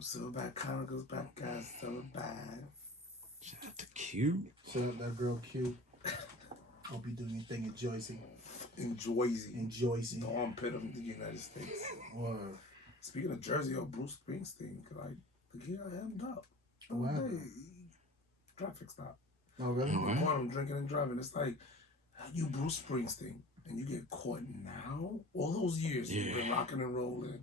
Silverback Chronicles back, guys. Silverback. Shout out to Q. Shout out that girl Q. Hope you do your thing in Jersey. In Jersey. In Jersey. The armpit of the United States. Or Speaking of Jersey, Bruce Springsteen, the kid I hemmed up. Wow. Traffic stop. Oh, really? I caught him drinking and driving. It's like, you Bruce Springsteen, and you get caught now? All those years you've been rocking and rolling,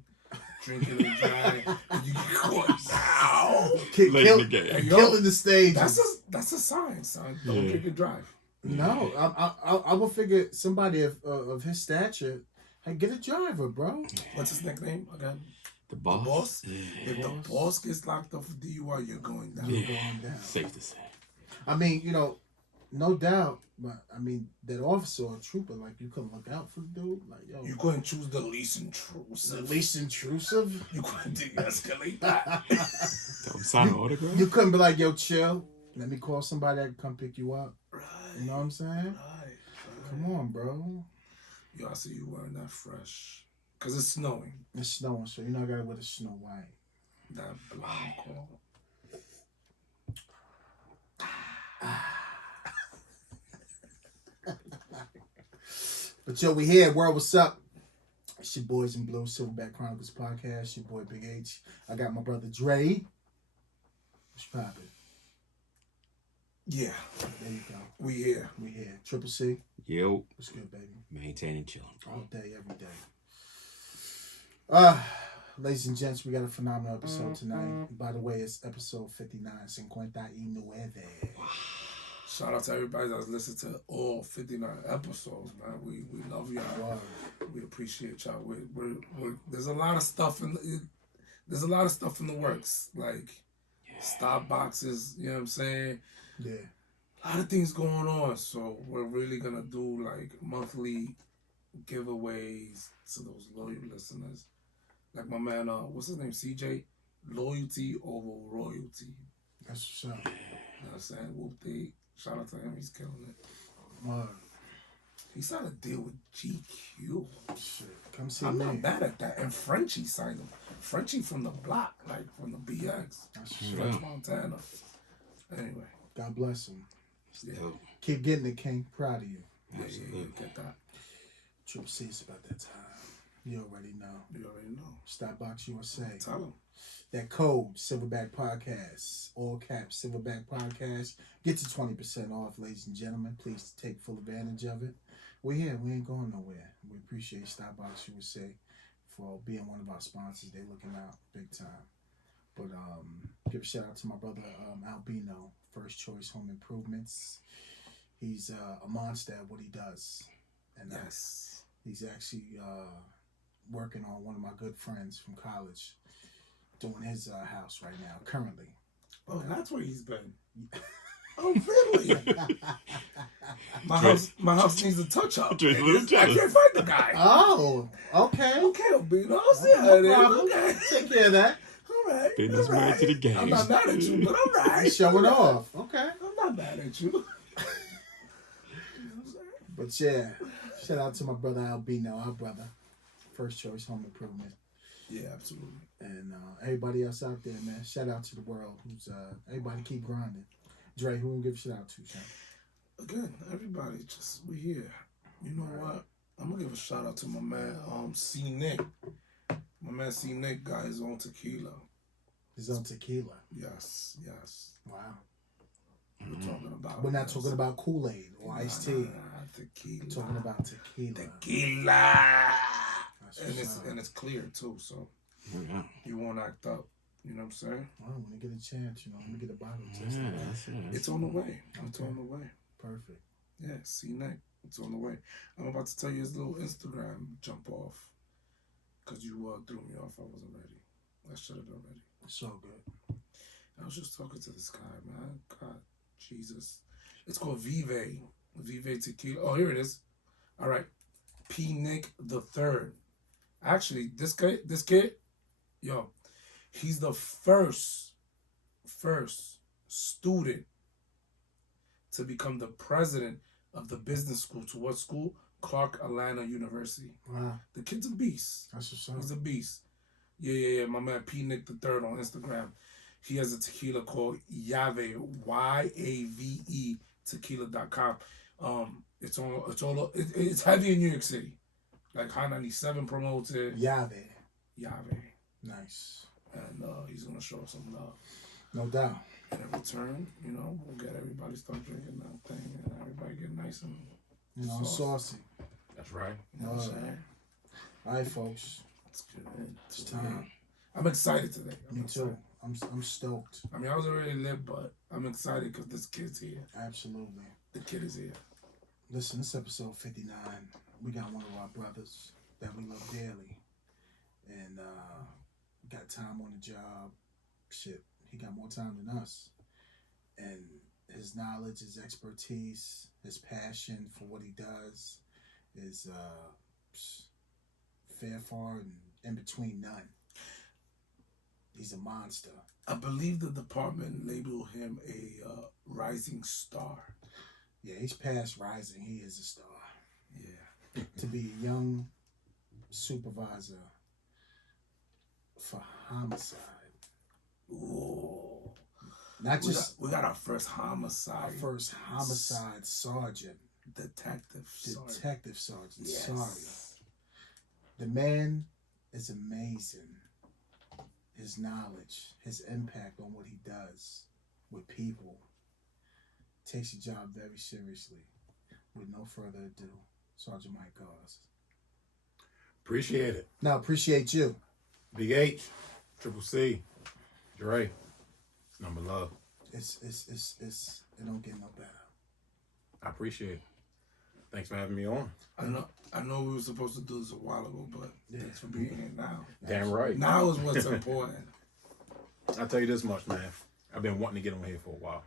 drinking and driving, and you get caught now? Killing the stage. That's a sign, son. Don't drink and drive. No, I will figure somebody of his stature, hey, get a driver, bro. What's his nickname again? The boss. Yeah. If the boss gets locked up for DUI, you're going down. You're going down. Safe to say. I mean, no doubt, but I mean that officer or trooper, like you couldn't look out for the dude, like yo. You couldn't choose the least intrusive. The least intrusive. You couldn't de-escalate that. Tell him sign an autograph. You couldn't be like, yo, chill. Let me call somebody that can come pick you up. Right. You know what I'm saying? Right. Come on, bro. Yo, I see you wearing that fresh. Because it's snowing. It's snowing, so you know I gotta wear the snow white. That blanco. But yo, we here. World, what's up? It's your boys in blue, Silverback Chronicles podcast. Your boy Big H. I got my brother Dre. What's poppin'? Yeah. There you go. We here. We here. Triple C. Yo. What's good, baby? Maintaining chilling. All day, every day. Ladies and gents, we got a phenomenal episode tonight. By the way, it's episode 59, 59. Shout out to everybody that's listened to all 59 episodes, man. We love y'all. Wow. We appreciate y'all. We're there's a lot of stuff in the works, like stop boxes. You know what I'm saying? Yeah. A lot of things going on, so we're really gonna do like monthly giveaways to those loyal listeners. Like my man, what's his name? CJ? Loyalty over royalty. That's what's up. You know what I'm saying? Whoop-dee. Shout out to him, he's killing it. Wow. He signed a deal with GQ. Shit. Come see I'm me. not mad at that. And Frenchie signed him. Frenchie from the block, like from the BX. That's French Montana. Anyway. God bless him. Yeah. Keep getting it, King. Proud of you. Yeah, get that. Triple C, it's about that time. You already know. You already know. Stopbox USA. Tell him. That code, Silverback Podcast, all caps, Silverback Podcast. Get you 20% off, ladies and gentlemen. Please take full advantage of it. We're here. We ain't going nowhere. We appreciate Stopbox USA for being one of our sponsors. They looking out big time. But give a shout out to my brother Albino, First Choice Home Improvements. He's a monster at what he does. And yes. He's actually working on one of my good friends from college, doing his house right now, currently. Oh, that's where he's been. Oh, really? my house needs a touch up. I can't find the guy. Oh, okay. Okay, Albino. Okay. Take care of that. All right. Business married to the game. I'm not mad at you, but all right. Showing off. Okay. I'm not mad at you. But yeah, shout out to my brother Albino, our brother. First Choice Home Improvement. Yeah, absolutely. And everybody else out there, man. Shout out to the world. Who's everybody keep grinding. Dre, who will give a shout out to, Sean? Again, everybody, we here. You know what? I'm gonna give a shout out to my man, C Nick. My man C Nick got his own tequila. His own tequila. Yes. Wow. We're not talking about Kool-Aid or iced tea. Tequila. We're talking about tequila. Tequila. And it's clear too, so you won't act up. You know what I'm saying? Well, when you get a chance, let me get a bottle test. It's on the way. It's on the way. Perfect. Yeah, see Nick. It's on the way. I'm about to tell you his little Instagram jump off. Because you threw me off. I wasn't ready. I should have been ready. It's so good. I was just talking to this guy, man. God, Jesus. It's called Vive. Vive Tequila. Oh, here it is. All right. P. Nick the Third. Actually, this kid, yo, he's the first student to become the president of the business school. To what school? Clark Atlanta University. Wow. The kid's a beast. That's what's up. He's a beast. Yeah. My man P Nick the Third on Instagram. He has a tequila called Yave, YAVE tequila.com. It's heavy in New York City. Like High 97 promotes it. Yave. Yave. Nice. And he's gonna show us some love. No doubt. And in return, we'll get everybody start drinking that thing and everybody get nice and saucy. That's right. You know what I'm saying? All right, folks. It's good. It's time. I'm excited today. Me too. I'm stoked. I mean, I was already lit, but I'm excited because this kid's here. Absolutely. The kid is here. Listen, this episode 59. We got one of our brothers that we love dearly. And got time on the job. Shit, he got more time than us. And his knowledge, his expertise, his passion for what he does is fair, far, and in between none. He's a monster. I believe the department labeled him a rising star. Yeah, he's past rising. He is a star. Yeah. To be a young supervisor for homicide. Ooh. Not just we got our first homicide. our first homicide sergeant. Detective sergeant. Yes. Sorry. The man is amazing. His knowledge, his impact on what he does with people. Takes the job very seriously. With no further ado, Sergeant Mike Gauze. Appreciate it. No, appreciate you. Big H, Triple C, Dre. It's number love. It's it don't get no better. I appreciate it. Thanks for having me on. I know we were supposed to do this a while ago, but thanks for being here now. Damn right. Now is what's important. I'll tell you this much, man. I've been wanting to get on here for a while.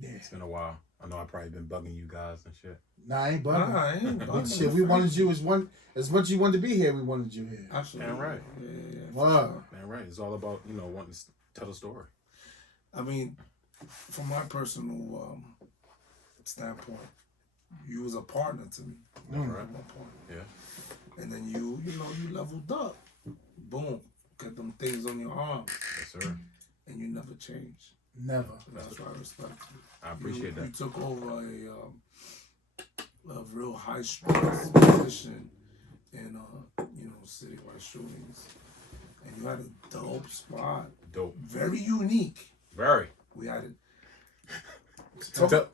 Yeah. It's been a while. I know I've probably been bugging you guys and shit. Nah, I ain't bugging. I ain't bugging. Shit, we wanted you as much as you wanted to be here. We wanted you here. Absolutely. Damn right. Yeah. Wow. Damn right. It's all about, wanting to tell a story. I mean, from my personal standpoint, you was a partner to me. That's right. At one point. Yeah. And then you leveled up. Boom. Got them things on your arm. Yes, sir. And you never changed. Never. That's why I respect you. I appreciate that. You took over a real high stress position in citywide shootings, and you had a dope squad. Dope. Very unique. Very. We had it. Talk about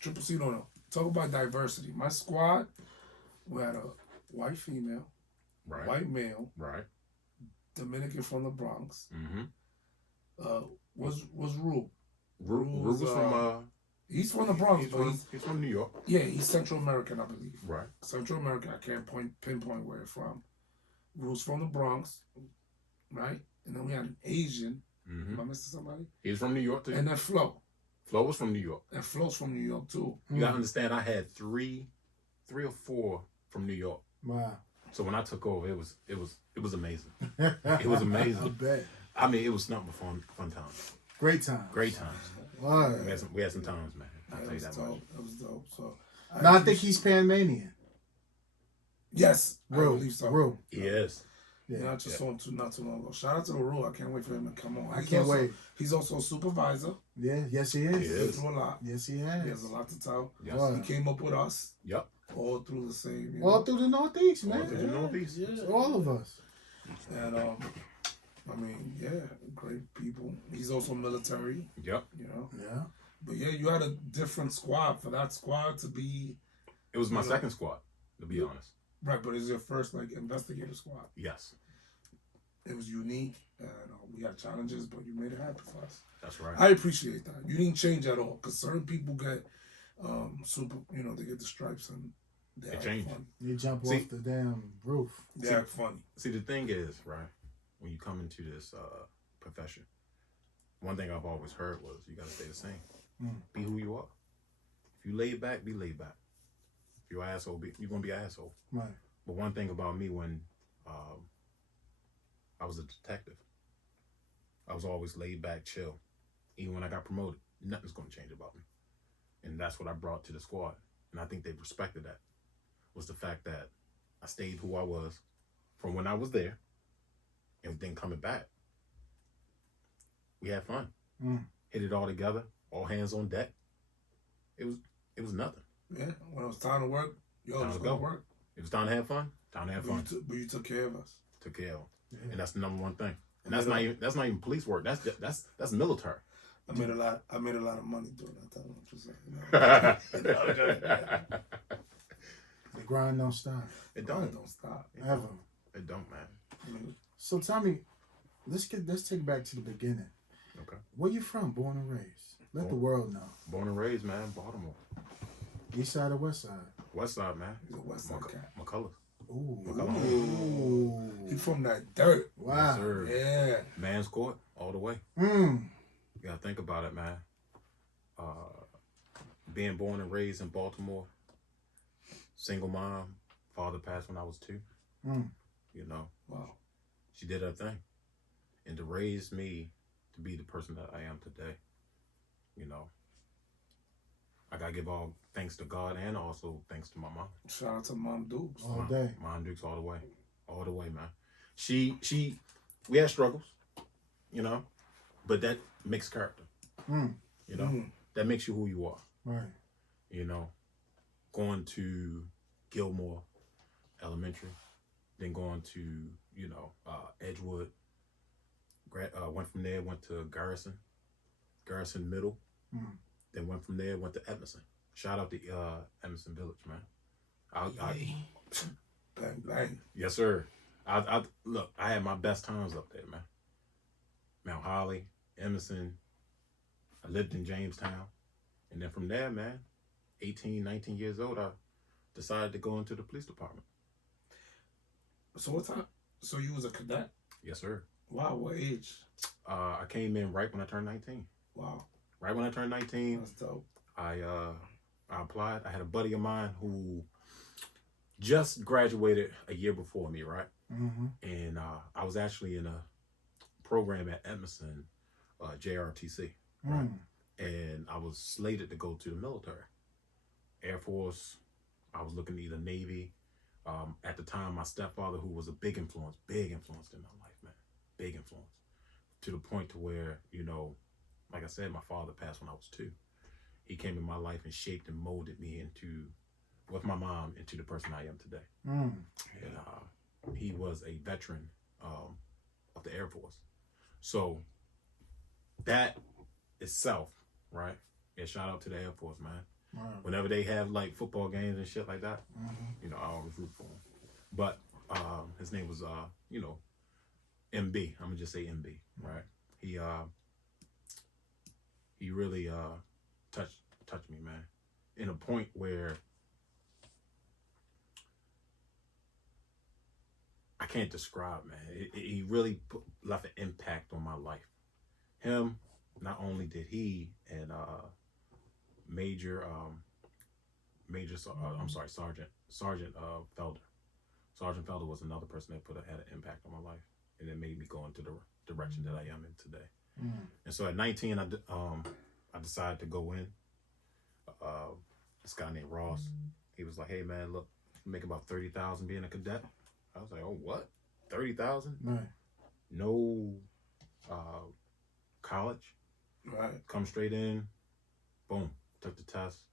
Triple C don't know. Talk about diversity. My squad, we had a white female, Right. white male, Right. Dominican from the Bronx. Mm-hmm. Was Rue. Rue was from He's from the Bronx, he's from New York. Yeah, he's Central American, I believe. Right. Central American, I can't pinpoint where it's from. Rue's from the Bronx, right? And then we had an Asian. Mm-hmm. Am I missing somebody? He's from New York too. And then Flo. Flo was from New York. And Flo's from New York too. You gotta understand, I had three or four from New York. Wow. So when I took over, it was amazing. It was amazing. I bet. I mean, it was nothing but fun times. Great time. Great times. Wow. We had some times, man. I'll tell you that much. That was dope. So No, I think he's Panamanian. Yes, I Rue. believe so. Rue. He is. Yeah, I just saw him not too long ago. Shout out to the Rule. I can't wait for him to come on. I can't wait. He's also a supervisor. Yeah, yes he He is. He's is. through a lot. Yes he has. He has a lot to tell. Yes. Wow. He came up with us Yep. all through the same. All through the Northeast, All man. through the Northeast. Yeah, all of us. And I mean, yeah, great people. He's also military, Yep. Yeah. But yeah, you had a different squad for that squad to be It was my second squad, to be honest. right. But it's your first investigator squad. Yes. It was unique, and we had challenges, but you made it happen for us. That's right. I appreciate that. You didn't change at all, because certain people get they get the stripes and they act change. funny. You jump See- off the damn roof. They act funny. See, the thing is, right, when you come into this profession, one thing I've always heard was you got to stay the same. Be who you are. If you laid back, be laid back. If you're an asshole, you're going to be an asshole. Right. But one thing about me when I was a detective, I was always laid back, chill. Even when I got promoted, nothing's going to change about me. And that's what I brought to the squad. And I think they respected that, was the fact that I stayed who I was from when I was there, and then coming back, we had fun. Hit it all together, all hands on deck. It was nothing. Yeah, when it was time to work, yo, Time just to go go. work. It was time to have fun. Time to have fun. But you took care of us. Took care of them. Yeah. And that's the number one thing. And that's not even police work. That's military. I made a lot of money doing that time. I'm just saying, you know. The grind don't stop. It don't. Stop. Ever. It don't, man. So tell me, let's take it back to the beginning. Okay. Where you from? Born and raised. Let the world know. Born and raised, man. Baltimore. East side or west side? West side, man. He's a West Side cat. McCullough. Ooh. He from that dirt. Wow. Yes, sir. Yeah. Man's court all the way. Mm. You gotta think about it, man. Being born and raised in Baltimore, single mom, father passed when I was 2. You know, Wow. she did her thing, and to raise me to be the person that I am today. You know, I gotta give all thanks to God and also thanks to my mom. Shout out to Mom Dukes. All day. Mom Dukes all the way, man. We had struggles, you know, but that makes character. You know, that makes you who you are. Right. You know, going to Gilmore Elementary, then going to, you know, Edgewood. Went from there, went to Garrison Middle. Then went from there, went to Edmondson. Shout out to Edmondson Village, man. Bang, bang. Yes, sir. I look, I had my best times up there, man. Mount Holly, Emerson. I lived in Jamestown. And then from there, man, 18, 19 years old, I decided to go into the police department. So what time? So you was a cadet? Yes, sir. Wow, what age? I came in right when I turned 19. Wow. Right when I turned 19, That's dope. I applied. I had a buddy of mine who just graduated a year before me, right? And I was actually in a program at Edmondson, JRTC, right? And I was slated to go to the military, Air Force. I was looking at either Navy. At the time, my stepfather, who was a big influence in my life, man, big influence, to the point to where, you know, like I said, my father passed when I was 2. He came in my life and shaped and molded me with my mom, into the person I am today. And he was a veteran of the Air Force. So that itself, right? Yeah, shout out to the Air Force, man. Wow. Whenever they have like football games and shit like that, you know, I always root for him. But his name was, you know, MB. I'm gonna just say MB, right? He really touched me, man, in a point where I can't describe, man. He really left an impact on my life. Him, not only did he and Sergeant Felder. Sergeant Felder was another person that had an impact on my life, and it made me go into the direction that I am in today. And so at 19, I decided to go in. This guy named Ross, he was like, "Hey man, look, you make about $30,000 being a cadet." I was like, "Oh, what? 30,000? Right. No college. Right. Come straight in. Boom. Took the test.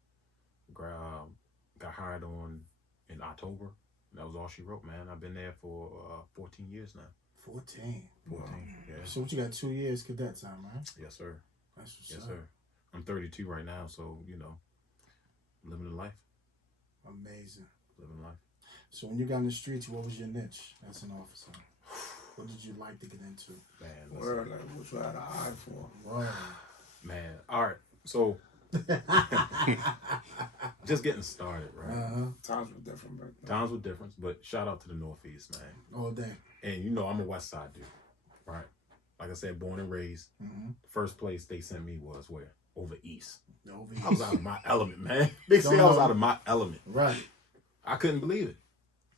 Got hired on in October. That was all she wrote, man. I've been there for 14 years now. 14. 14. Yeah. So what you got 2 years cadet time, right? Yes, sir. That's what's Yes, up. sir. I'm 32 right now, so you know, living the life. Amazing. Living life. So when you got in the streets, what was your niche as an officer? What did you like to get into? Man, Word, like what you had an eye for. Right. man. All right. So just getting started, right? Times were different back then. Times were different, but shout out to the Northeast, man. All day. And you know, I'm a West Side dude, right? Like I said, born and raised. The first place they sent me was where? Over East. I was out of my element, man. They say I was out of my element. Right. I couldn't believe it.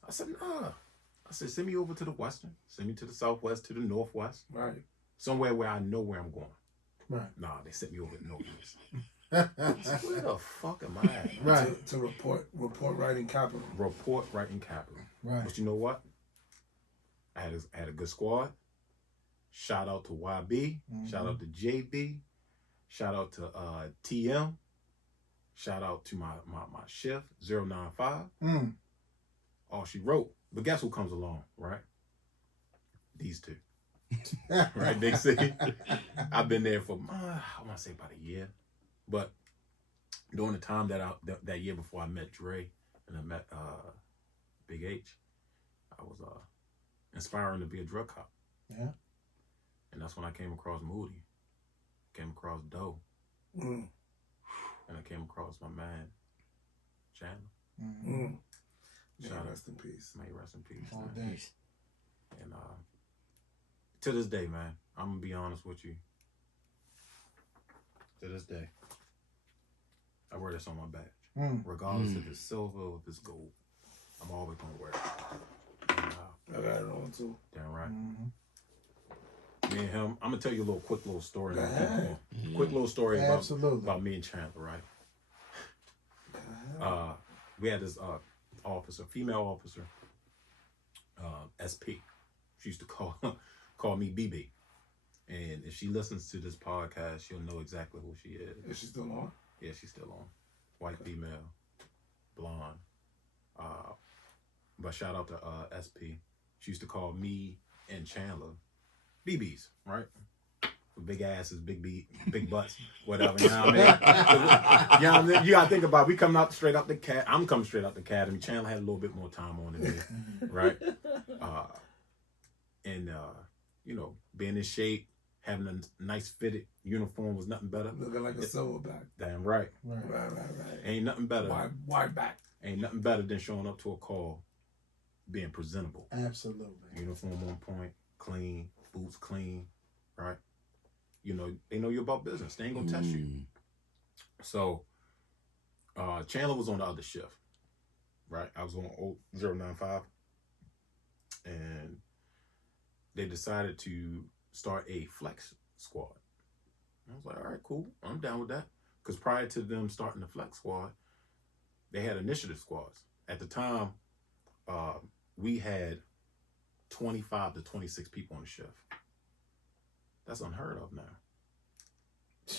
I said, nah. I said, send me over to the Western. Send me to the Southwest, to the Northwest. Right. Somewhere where I know where I'm going. Right. Nah, they sent me over to Northeast. I said, where the fuck am I at? Right. To report writing capital. Report writing capital. Right. But you know what? I had a good squad. Shout out to YB. Shout out to JB. Shout out to TM. Shout out to my chef 095. All she wrote. But guess who comes along, right? These two. Right, Big C. I've been there for I want to say about a year, but during the time that year before I met Dre and I met Big H, I was inspiring to be a drug cop. Yeah. And that's when I came across Moody, came across Doe, and I came across my man Chandler. May rest in peace. May rest in peace. All day. And to this day, man, I'm gonna be honest with you. To this day, I wear this on my badge. Regardless if it's silver or if it's gold, I'm always gonna wear it. And, I got it on too. Damn right. Me and him, I'm gonna tell you a quick little story. Quick little story about me and Chandler, right? We had this officer, female officer, SP. She used to call me BB. And if she listens to this podcast, she'll know exactly who she is. Is she still on? Yeah, she's still on. White female, blonde. But shout out to SP. She used to call me and Chandler BBs, right? Big asses, big butts, whatever. You know what I mean? You know what I mean? You gotta think about it. We coming out straight out the cat. I'm coming straight out the academy. Chandler had a little bit more time on than me, right? And you know, being in shape, having a nice fitted uniform was nothing better. Looking like a silverback. Damn right. Right. Ain't nothing better. Wide back. Ain't nothing better than showing up to a call, being presentable. Absolutely. Uniform on point, clean, boots clean, right? You know, they know you're about business. They ain't gonna test you. So, Chandler was on the other shift, right? I was on 095, and they decided to start a flex squad. I was like, all right, cool. I'm down with that. Because prior to them starting the flex squad, they had initiative squads. At the time, we had 25 to 26 people on the shift. That's unheard of now.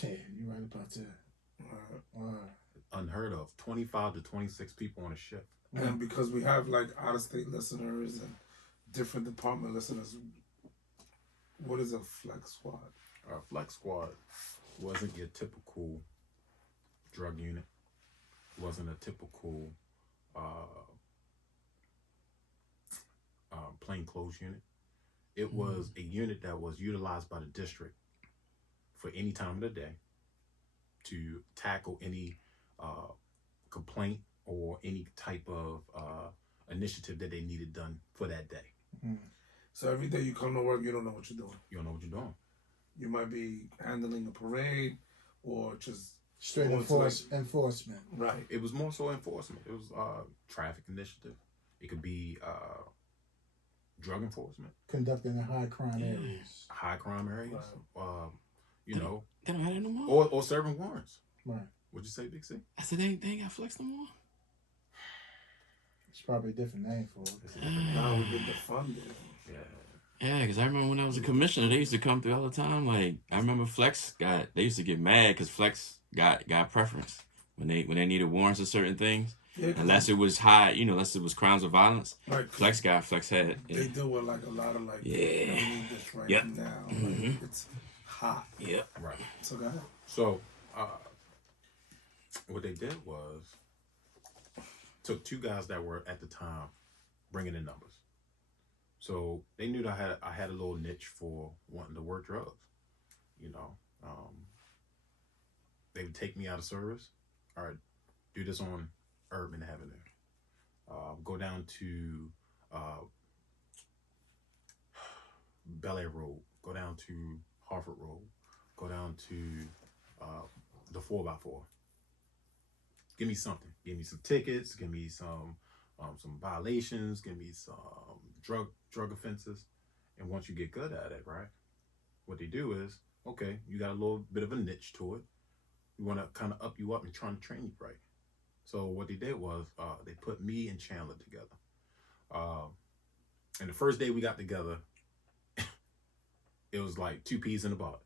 Yeah, you're right about that. Unheard of. 25 to 26 people on a shift. And because we have like out-of-state listeners and different department listeners, what is a flex squad? Our flex squad wasn't your typical drug unit. Wasn't a typical plainclothes unit. It was a unit that was utilized by the district for any time of the day to tackle any complaint or any type of initiative that they needed done for that day. So every day you come to work, you don't know what you're doing. You don't know what you're doing. You might be handling a parade or just straight enforcement. Right. It was more so enforcement. It was traffic initiative. It could be drug enforcement. Conducting in high crime areas. High crime areas. Right. You know. They don't have that no more? Or serving warrants. Right. What'd you say, Big C? I said they ain't got flex no more? It's probably a different name for it. Now we get defunded. Yeah, because I remember when I was a commissioner, they used to come through all the time. Like, I remember Flex they used to get mad because Flex got preference when they needed warrants of certain things. Yeah, unless it was high, unless it was crimes of violence. Right. Flex had. They deal with like a lot of like, I need this right now. Like, it's hot. Yeah. Right. So go ahead. So, what they did was took two guys that were at the time bringing in numbers. So they knew that I had a little niche for wanting to work drugs. They would take me out of service. All right, do this on Urban Avenue. Go down to Bel Air Road. Go down to Harford Road. Go down to the 4x4. Give me something. Give me some tickets. Give me some violations. Give me some drug offenses. And once you get good at it, right, what they do is, okay, you got a little bit of a niche to it. We want to kind of up you up and try to train you right. So what they did was they put me and Chandler together. And the first day we got together, it was like 2 peas in a pod.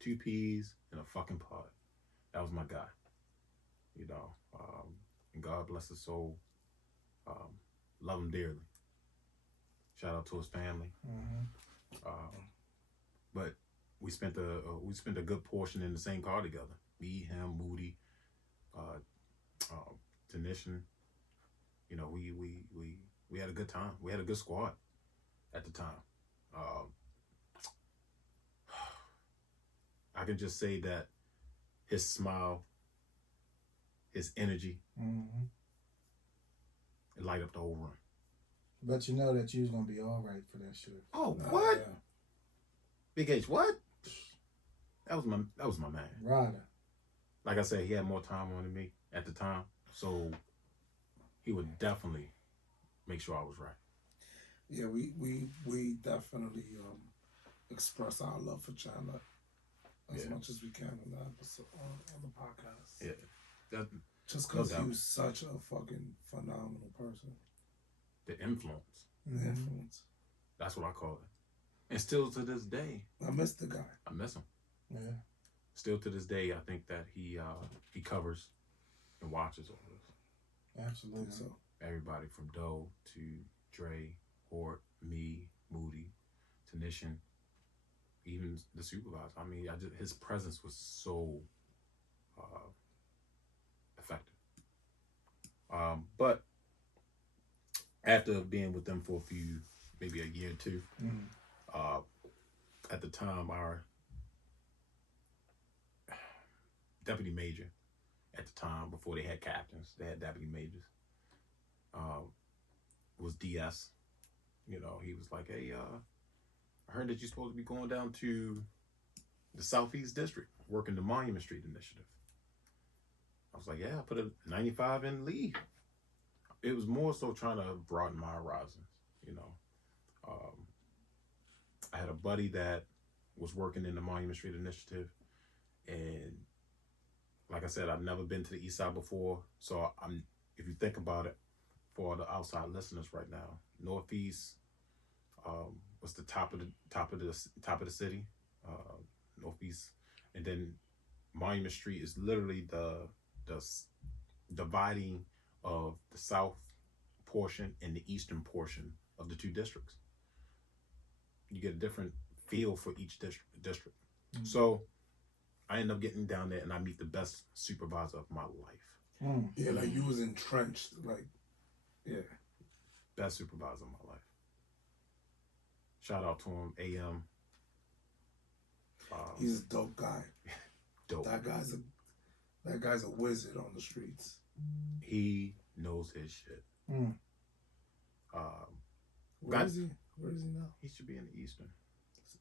2 peas in a fucking pod. That was my guy. You know, and God bless his soul. Love him dearly. Shout out to his family. But we spent a good portion in the same car together. Me, him, Moody, Tanishan. You know, we had a good time. We had a good squad at the time. I can just say that his smile, his energy, it light up the whole room. But you know that you was gonna be all right for that shit. Oh, what? Yeah. Big H, what? That was my man. Right. Like I said, he had more time on than me at the time, so he would definitely make sure I was right. Yeah, we definitely express our love for Chandler as much as we can on the episode on the podcast. Yeah, just because he was such a fucking phenomenal person. The influence. The influence. That's what I call it. And still to this day, I miss the guy. I miss him. Yeah. Still to this day, I think that he covers and watches all this. Absolutely. So everybody from Doe to Dre, Hort, me, Moody, Tanishan, even the supervisor. I mean, his presence was so effective. But after being with them for maybe a year or two, at the time, our deputy major at the time, before they had captains, they had deputy majors, was DS. You know, he was like, hey, I heard that you're supposed to be going down to the Southeast District, working the Monument Street Initiative. I was like, yeah, I put a 95 in leave. It was more so trying to broaden my horizons, you know. I had a buddy that was working in the Monument Street Initiative, and like I said, I've never been to the East Side before, so if you think about it, for the outside listeners right now, Northeast was the top of the city, Northeast, and then Monument Street is literally the dividing of the south portion and the eastern portion of the 2 districts. You get a different feel for each district. Mm-hmm. So I end up getting down there and I meet the best supervisor of my life. Yeah, like you was entrenched, like, yeah. Best supervisor of my life. Shout out to him, AM. He's a dope guy. Dope. That guy's a wizard on the streets. He knows his shit. Where is he? Where is he now? He should be in the Eastern.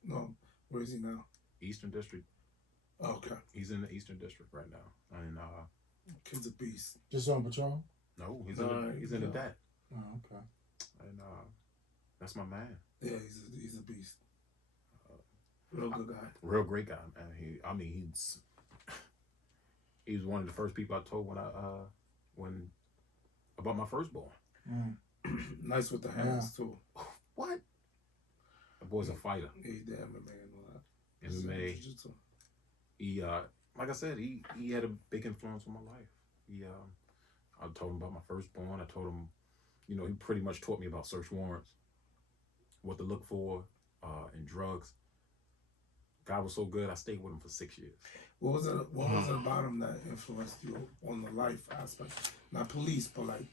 No, where is he now? Eastern District. Okay. He's in the Eastern District right now. And kid's a beast. Just on patrol? No, he's in the DAT. Oh, okay. And that's my man. Yeah, he's a beast. Real good guy. Real great guy, man. He was one of the first people I told when about my firstborn. Nice with the hands too. What? The boy's a fighter. He did MMA and all that. MMA. He like I said, he had a big influence on my life. I told him about my firstborn. I told him, you know, he pretty much taught me about search warrants, what to look for, in drugs. God was so good, I stayed with him for 6 years. What was it about him that influenced you on the life aspect? Not police, but like,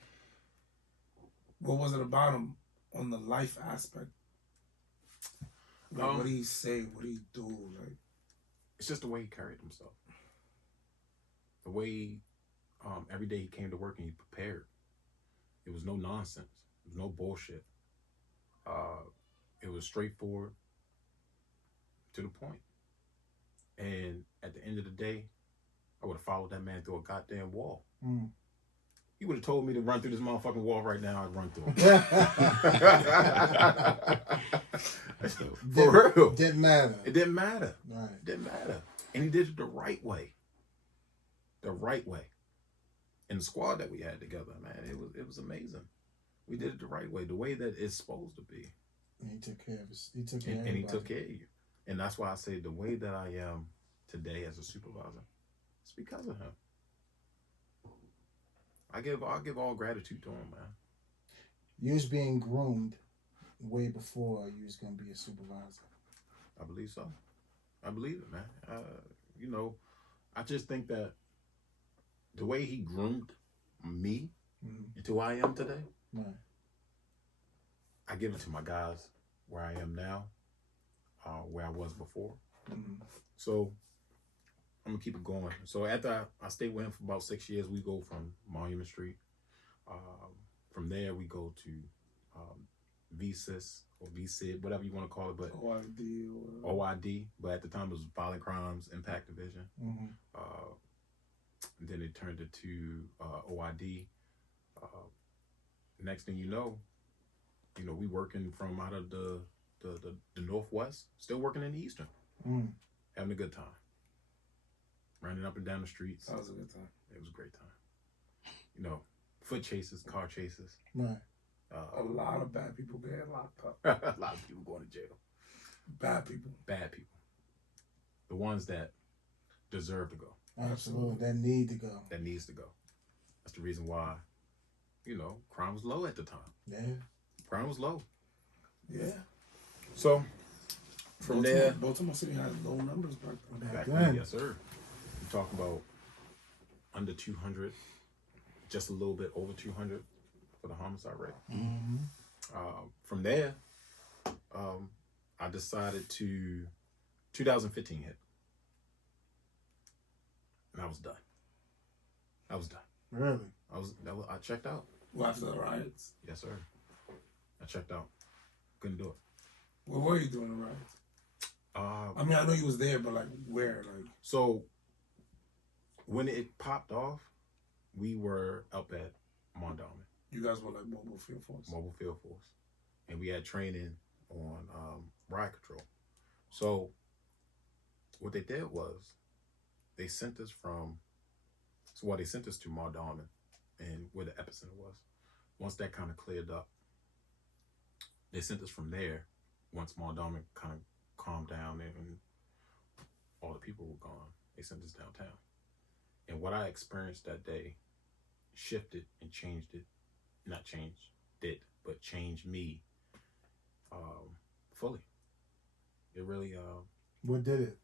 what was it about him on the life aspect? Like, what did he say? What did he do? Like, it's just the way he carried himself. The way every day he came to work and he prepared. It was no nonsense. It was no bullshit. It was straightforward, to the point. And at the end of the day, I would have followed that man through a goddamn wall. He would have told me to run through this motherfucking wall right now. I'd run through it. For real. Didn't matter. It didn't matter. Right. It didn't matter. And he did it the right way. The right way. And the squad that we had together, man, it was amazing. We did it the right way, the way that it's supposed to be. And he took care of us. He took care of And everybody. he took care of you. And that's why I say the way that I am today as a supervisor, it's because of him. I'll give all gratitude to him, man. You was being groomed way before you was gonna be a supervisor. I believe so. I believe it, man. You know, I just think that the way he groomed me into who I am today, Right. I give it to my guys where I am now, where I was before. So I'm gonna keep it going. So after I stayed with him for about 6 years, we go from Monument Street. From there, we go to VSIS or VSID, whatever you want to call it, but OID. But at the time, it was Violent Crimes Impact Division. Then it turned into OID. Next thing you know, we working from out of the Northwest, still working in the Eastern, having a good time. Running up and down the streets. That was a good time. It was a great time. Foot chases, car chases. Right. A lot of bad people getting locked up. A lot of people going to jail. Bad people. Bad people. The ones that deserve to go. Absolutely. That need to go. That needs to go. That's the reason why, crime was low at the time. Yeah. Crime was low. Yeah. So, from there. Baltimore City had low numbers back then. Back then, yes, sir. We talk about under 200, just a little bit over 200 for the homicide rate. From there, I decided 2015 hit. And I was done. Really? I checked out. Well, after the riots? Yes, sir. I checked out. Couldn't do it. What were you doing the riots? I know you was there, but where? So when it popped off, we were up at Mondawmin. You guys were Mobile Field Force? Mobile Field Force. And we had training on riot control. So what they did was they sent us to Mondawmin and where the epicenter was. Once that kind of cleared up, they sent us from there. Once Mondawmin kind of calmed down and all the people were gone, they sent us downtown. And what I experienced that day shifted and changed it. Not changed it, but changed me fully. It really... What did it?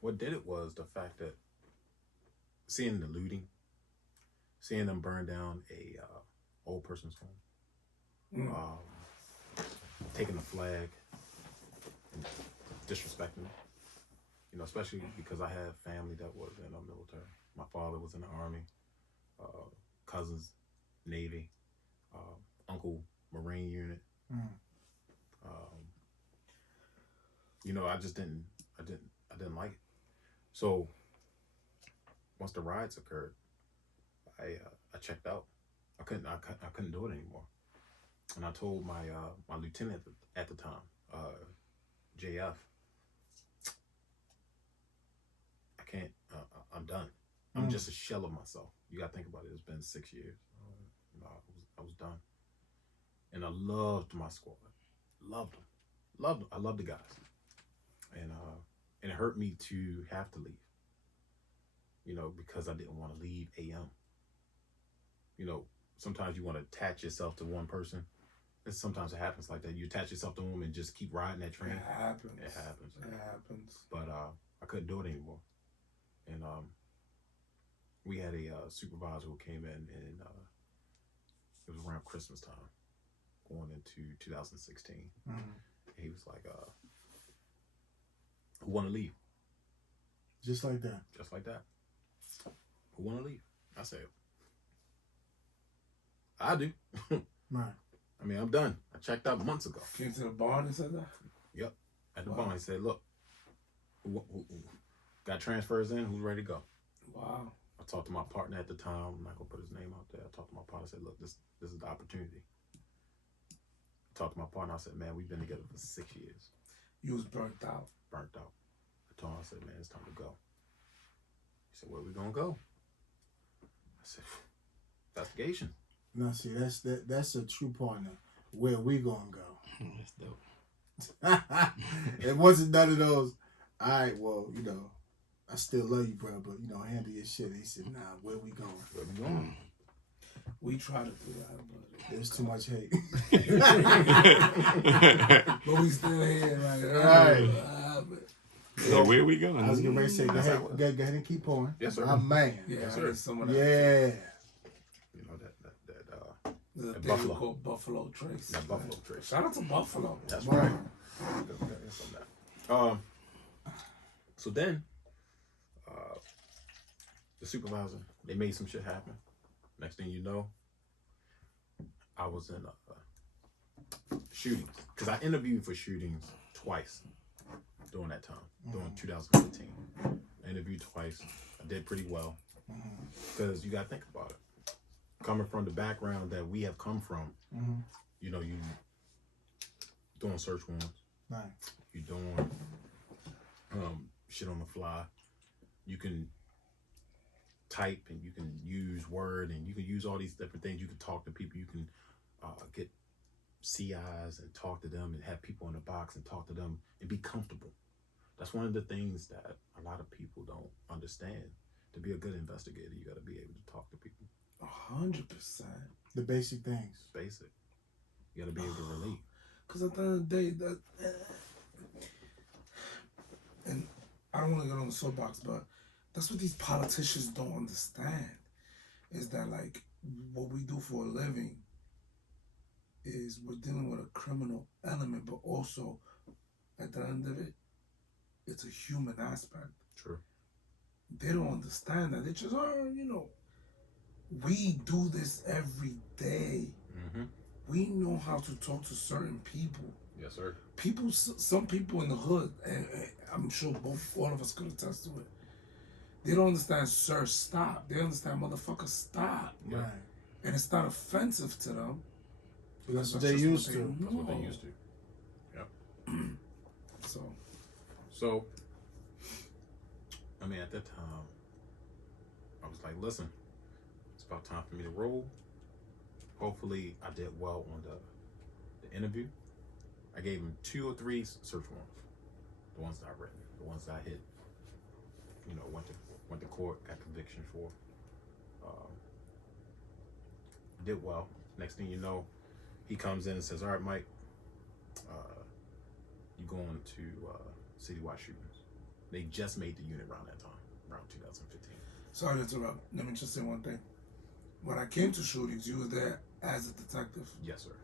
What did it was the fact that seeing the looting, seeing them burn down a old person's home, taking the flag, and disrespecting it. Especially because I had family that was in the military. My father was in the Army, cousins, Navy, uncle, Marine unit. I just didn't like it. So once the riots occurred, I checked out. I couldn't do it anymore. And I told my lieutenant at the time, JF, I can't. I'm done. I'm just a shell of myself. You got to think about it. It's been 6 years. I was done. And I loved my squad. Loved them. I loved the guys. And it hurt me to have to leave. Because I didn't want to leave AM. Sometimes you want to attach yourself to one person. And sometimes it happens like that. You attach yourself to them and just keep riding that train. It happens. It happens. It happens. But I couldn't do it anymore. And we had a supervisor who came in, and it was around Christmas time, going into 2016. And he was like, who want to leave? Just like that. Just like that. Who want to leave? I said, I do. Right. I'm done. I checked out months ago. Came to the barn and said that? Yep. At the barn, he said, look, who got transfers in? Who's ready to go? Wow. I talked to my partner at the time. I'm not going to put his name out there. I talked to my partner. I said, look, this is the opportunity. I talked to my partner. I said, man, we've been together for 6 years. You was burnt out. I told him, I said, man, it's time to go. He said, where we going to go? I said, investigation. No, see, that's a true partner. Where we gonna go? That's dope. It wasn't none of those. All right, well, I still love you, bro, but handle your shit. He said, nah, where we going? Where we going? We try to do that, but There's too much hate. but we still here, like, Right. So where we going? I was getting ready to say, go ahead and keep pouring. Yes, sir. My man. Yeah, Yes, sir. some of that. Yeah. You know that The thing Buffalo. called Buffalo Trace. that Buffalo Trace. Shout out to Buffalo. That's Wow. right. So then, the supervisor, they made some shit happen. Next thing you know, I was in shootings. Because I interviewed for shootings twice during that time, during 2015. I interviewed twice. I did pretty well. Because you got to think about it. Coming from the background that we have come from, you doing search warrants. Right. You doing shit on the fly. You can type and you can use Word and you can use all these different things. You can talk to people. You can get CIs and talk to them and have people in the box and talk to them and be comfortable. That's one of the things that a lot of people don't understand. To be a good investigator, you got to be able to talk to people. 100%. The basic things. Basic. You got to be able to relate. Because at the end of the day, and I don't want to get on the soapbox, but that's what these politicians don't understand. Is that like what we do for a living is we're dealing with a criminal element, but also at the end of it, it's a human aspect. True. They don't understand that. They just, we do this every day. Mm-hmm. We know how to talk to certain people. Yes, sir. Some people in the hood, and I'm sure all of us could attest to it. They don't understand, sir, stop. They understand, motherfucker, stop. Right. And it's not offensive to them. That's what That's they just used what to. they That's what they know. used to. So, I mean, at that time, I was like, listen, it's about time for me to roll. Hopefully, I did well on the interview. I gave him 2 or 3 search warrants. The ones that I written, the ones that I hit, went to court, got conviction for. Did well. Next thing you know, he comes in and says, all right, Mike, you going to citywide shootings. They just made the unit around that time, around 2015. sorry to interrupt. Let me just say one thing. When I came to shootings, you were there as a detective. Yes, sir.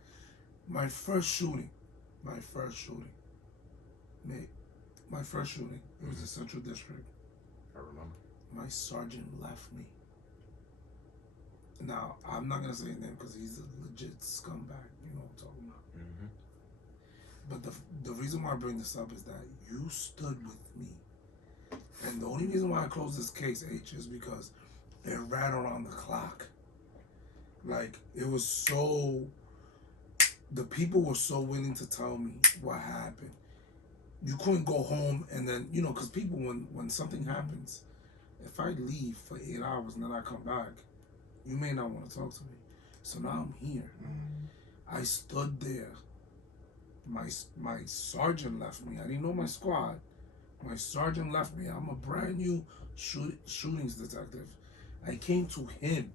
My first shooting, it was the Central District. I remember. My sergeant left me. Now, I'm not going to say his name because he's a legit scumbag. You know what I'm talking about. Mm-hmm. But the reason why I bring this up is that you stood with me. And the only reason why I closed this case, H, is because it ran around the clock. Like, it was so... The people were so willing to tell me what happened. You couldn't go home and then, because people, when something happens, if I leave for 8 hours and then I come back, you may not want to talk to me. So now I'm here. I stood there. My sergeant left me. I didn't know my squad. My sergeant left me. I'm a brand new shootings detective. I came to him.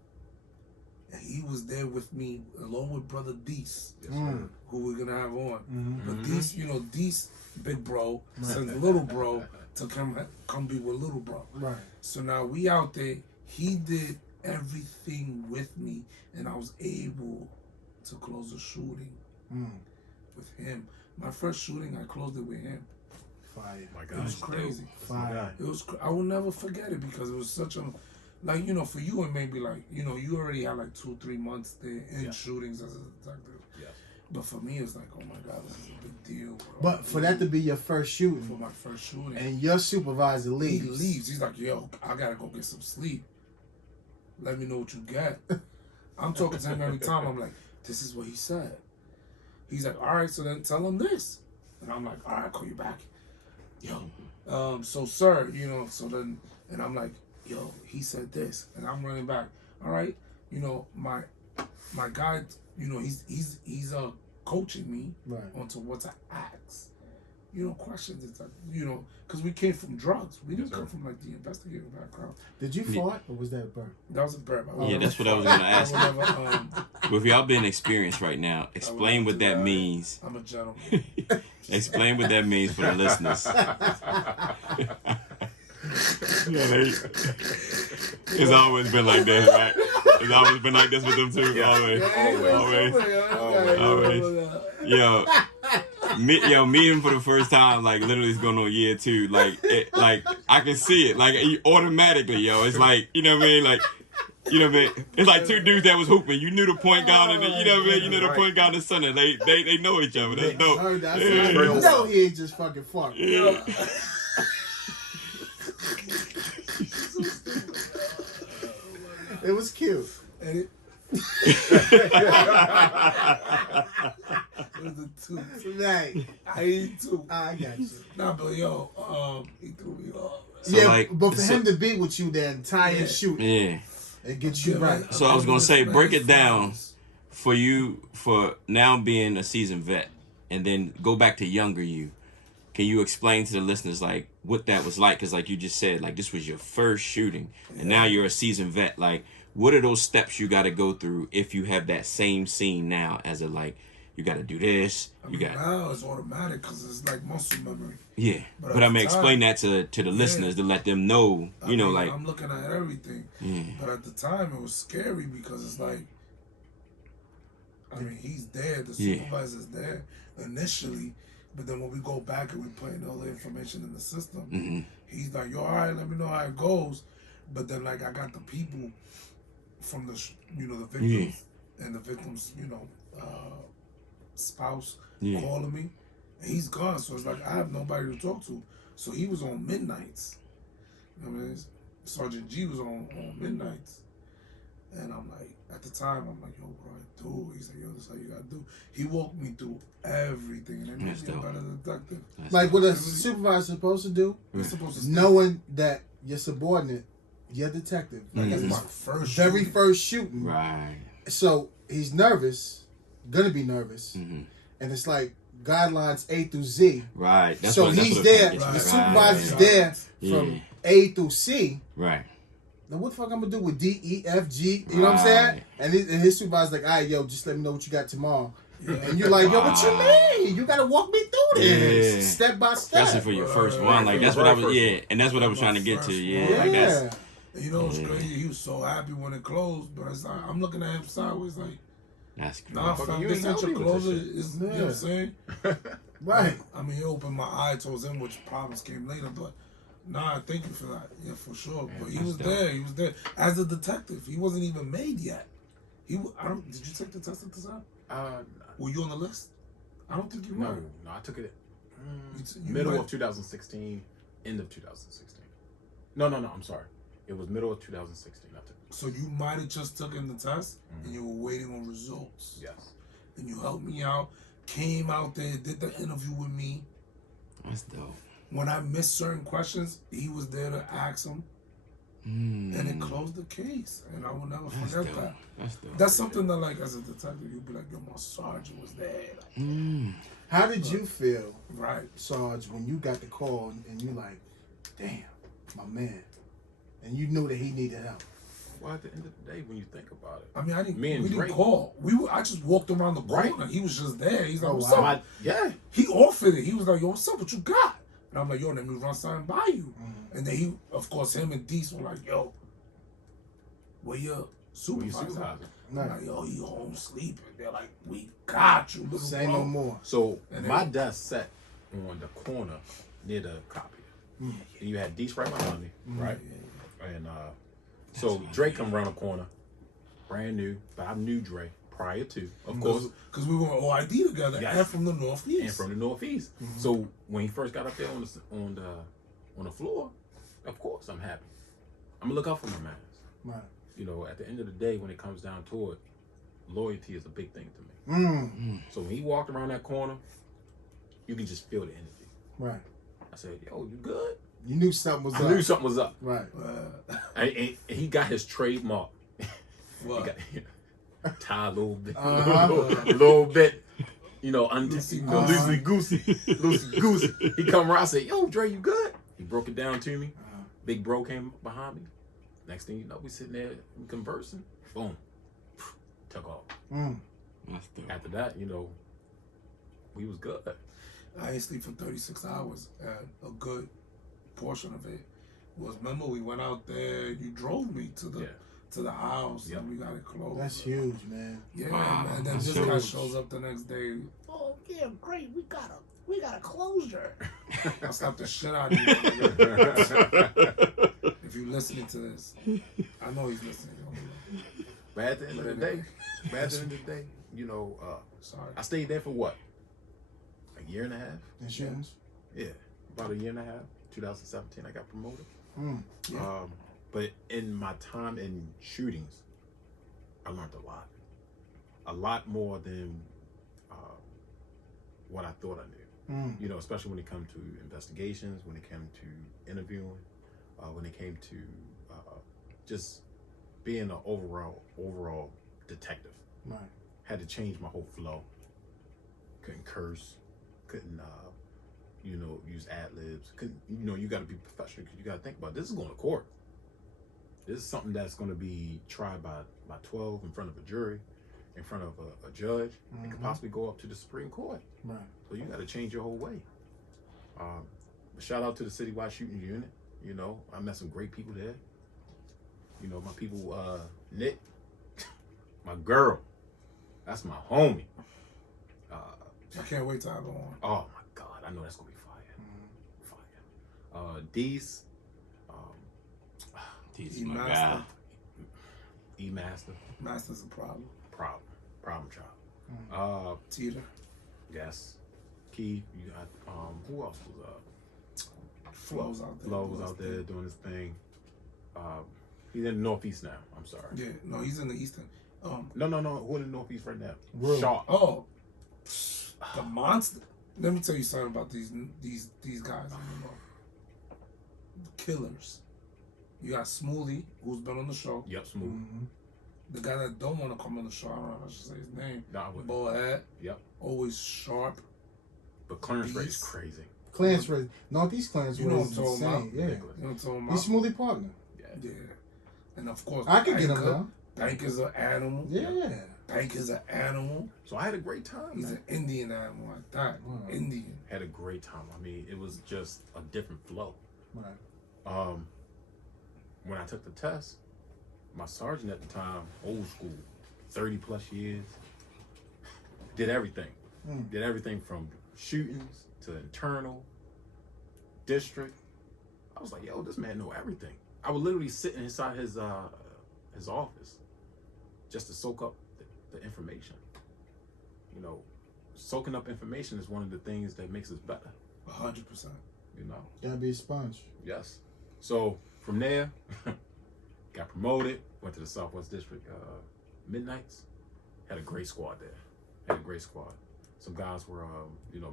And he was there with me along with Brother Deese, Yes, sir. who we're going to have on. Mm-hmm. But Deese, Deese, big bro, sends little bro to come be with little bro. Right. So now we out there. He did everything with me, and I was able to close a shooting with him. My first shooting, I closed it with him. Fire. My It God. was crazy. Fire. It was. I will never forget it because it was such a, for you it may be like, you already had like 2-3 months there in shootings as a detective. Yes. But for me, it's like, oh my God, this is a big deal. Bro. But for that to be your first For shooting, my first shooting, and your supervisor he leaves. leaves. He's like, yo, I gotta go get some sleep. Let me know what you got. I'm talking to him every time. I'm like, this is what he said. He's like, all right, so then tell him this. And I'm like, all right, I'll call you back. Yo, so sir, so then, and I'm like, yo, he said this. And I'm running back. All right, my my guy, you know, he's coaching me Right. onto what to ask. You know, questions. It's like, you know, because we came from drugs. We didn't come from like the investigative background. Did you fart or was that a burp? That was a burp. Yeah, that's what I was gonna ask. I would never, With y'all being experienced right now, explain what that means. I'm a gentleman. Explain what that means for the listeners. It's always been like this, right? It's always been like this with them too. Yeah. Always. Yo, meeting him for the first time, like literally it's going on year 2. Like, I can see it, like automatically, yo. It's like, you know what I mean? Like, you know what I mean? It's like two dudes that was hooping. You knew the point guard and you know what I mean? You know the point guard and the center. They know each other. That's dope. No, he ain't just fucking fuck. Yeah. It was cute. And it was the two. Right. I ate two. I got you. Nah, but yo, he threw me off. So yeah, like, but for him to be with you, that entire shoot, yeah. it gets you right. So I was gonna say, break it down for you for now being a seasoned vet, and then go back to younger you. Can you explain to the listeners like what that was like? Because like you just said, like this was your first shooting, and now you're a seasoned vet. Like, what are those steps you got to go through if you have that same scene now? As a like, you got to do this. Now it's automatic because it's like muscle memory. Yeah, but I mean, explain that to the listeners to let them know. You know, like I'm looking at everything. Yeah. But at the time, it was scary because it's like, I mean, he's there. The supervisor's there initially. But then when we go back and we put in all the information in the system, he's like, yo, all right, let me know how it goes. But then, like, I got the people from the, the victims and the victims, spouse calling me. And he's gone. So it's like, I have nobody to talk to. So he was on midnights. You know what I mean? Sergeant G was on midnights. And I'm like, at the time, I'm like, yo, what do I do? He's like, yo, this is how you gotta do. He walked me through everything, and it made me a better detective. Like what a supervisor's supposed to do, knowing that your subordinate, your detective, like that's my first shooting. Right. So he's nervous, gonna be nervous, and it's like guidelines A through Z. Right. That's he's there. The supervisor's there from A through C. Right. Now what the fuck I'm gonna do with D, E, F, G? You know what I'm saying? And his supervisor's like, all right, yo, just let me know what you got tomorrow. Yeah. And you're like, yo, what you mean? You gotta walk me through this step by step. Especially for your first one. Like that's what I was and that's what I was trying to get to. Yeah. Like that's, you know what's crazy? He was so happy when it closed, but it's like, I'm looking at him sideways like, that's crazy. Nah, fam, this ain't your closer. You know what I'm saying? Right. I mean, he opened my eye towards him, which problems came later, but nah, thank you for that. Yeah, for sure. Man, but he was there. He was there as a detective. He wasn't even made yet. Did you take the test at the time? Were you on the list? I don't think you were. No, I took it middle of 2016, end of 2016. No, I'm sorry. It was middle of 2016. I took it. So you might have just taken the test and you were waiting on results. Yes. And you helped me out, came out there, did the interview with me. That's dope. When I missed certain questions, he was there to ask them. And it closed the case. And I will never forget that. That's something that, like, as a detective, you'd be like, yo, my sergeant was there. Like, how did you feel, right, Sarge, when you got the call and you like, damn, my man, and you knew that he needed help? Well, at the end of the day, when you think about it, I mean, we didn't call. I just walked around the corner. He was just there. He's like, what's up? He offered it. He was like, yo, what's up? What you got? And I'm like, yo, let me run something by you. And then he, of course, him and Deese were like, yo, where your supervisor? I'm like, yo, he home sleeping. They're like, we got you, little Say bro. no more. So my desk sat on the corner near the copier. And you had Deese right behind me, right? And so Dre come around the corner, brand new, but I knew Dre prior to, of course. Because we were on OID together and from the Northeast. So when he first got up there on the floor, of course I'm happy. I'm gonna look out for my man. Right. You know, at the end of the day, when it comes down to it, loyalty is a big thing to me. So when he walked around that corner, you can just feel the energy. Right. I said, yo, you good? You knew something was up. I knew something was up. Right. And he got his trademark. What? tie a little bit, Uh-huh. little bit, Loosey loosey goosey. He come around, say, "Yo, Dre, you good?" He broke it down to me. Big bro came behind me. Next thing you know, we sitting there conversing. Boom, took off. That's dope. After that, we was good. I ain't sleep for 36 hours, and a good portion of it was, remember, we went out there, you drove me to the house, Yep. and we got it closed. That's huge, man. Yeah, Wow, man. Then that's this guy huge. shows up the next day. Oh yeah, great. We got a closure. I'll slap the shit out of you. If you're listening to this, I know he's listening. But at the end of the day, Sorry. I stayed there for what? A year and a half? Insurance? Yeah, about a year and a half. 2017, I got promoted. Yeah. But in my time in shootings, I learned a lot more than what I thought I knew. Especially when it comes to investigations, when it came to interviewing, when it came to just being an overall detective. Right. Had to change my whole flow. Couldn't curse. Couldn't use ad libs. Couldn't you got to be professional because you got to think about this is going to court. This is something that's going to be tried by 12 in front of a jury, in front of a judge, and could possibly go up to the Supreme Court. Right. So you got to change your whole way. But shout out to the Citywide Shooting Unit. I met some great people there. My people, Nick, my girl, that's my homie. I can't wait to have her on. Oh my God, I know that's gonna be fire. D's, He's my guy. E-Master, Master's a problem. problem child. Teeter. Yes, Key. You got who else was Flo's out there. Flo was out there doing his thing. He's in the Northeast now. I'm sorry. Yeah, no, he's in the Eastern. No. Who in the Northeast right now? Really? Sharp. Oh, the monster. Let me tell you something about these guys. The killers. You got Smoothie, who's been on the show. Yep, Smooth. The guy that don't want to come on the show, I don't know if I should say his name. Nah, I wouldn't. Bald head. Yep. Always sharp. But clearance rate is Beast. crazy. Clearance rate. Northeast clearance You know rate what is I'm talking about. insane. Yeah. You know what I'm talking about? He's Smoothie partner. Yeah. And of course, I could get him Banker. down. Bank is an animal. Yeah. Bank is an animal. So I had a great time. He's Man. an Indian animal like that. Wow. Indian. Had a great time. I mean, it was just a different flow. Right. When I took the test, my sergeant at the time, old school, 30 plus years, did everything. Did everything from shootings to internal, district. I was like, yo, this man know everything. I would literally sit inside his office just to soak up the information. Soaking up information is one of the things that makes us better. 100%. Gotta be a sponge. Yes. So from there, got promoted, went to the Southwest District Midnights. Had a great squad there. Some guys were,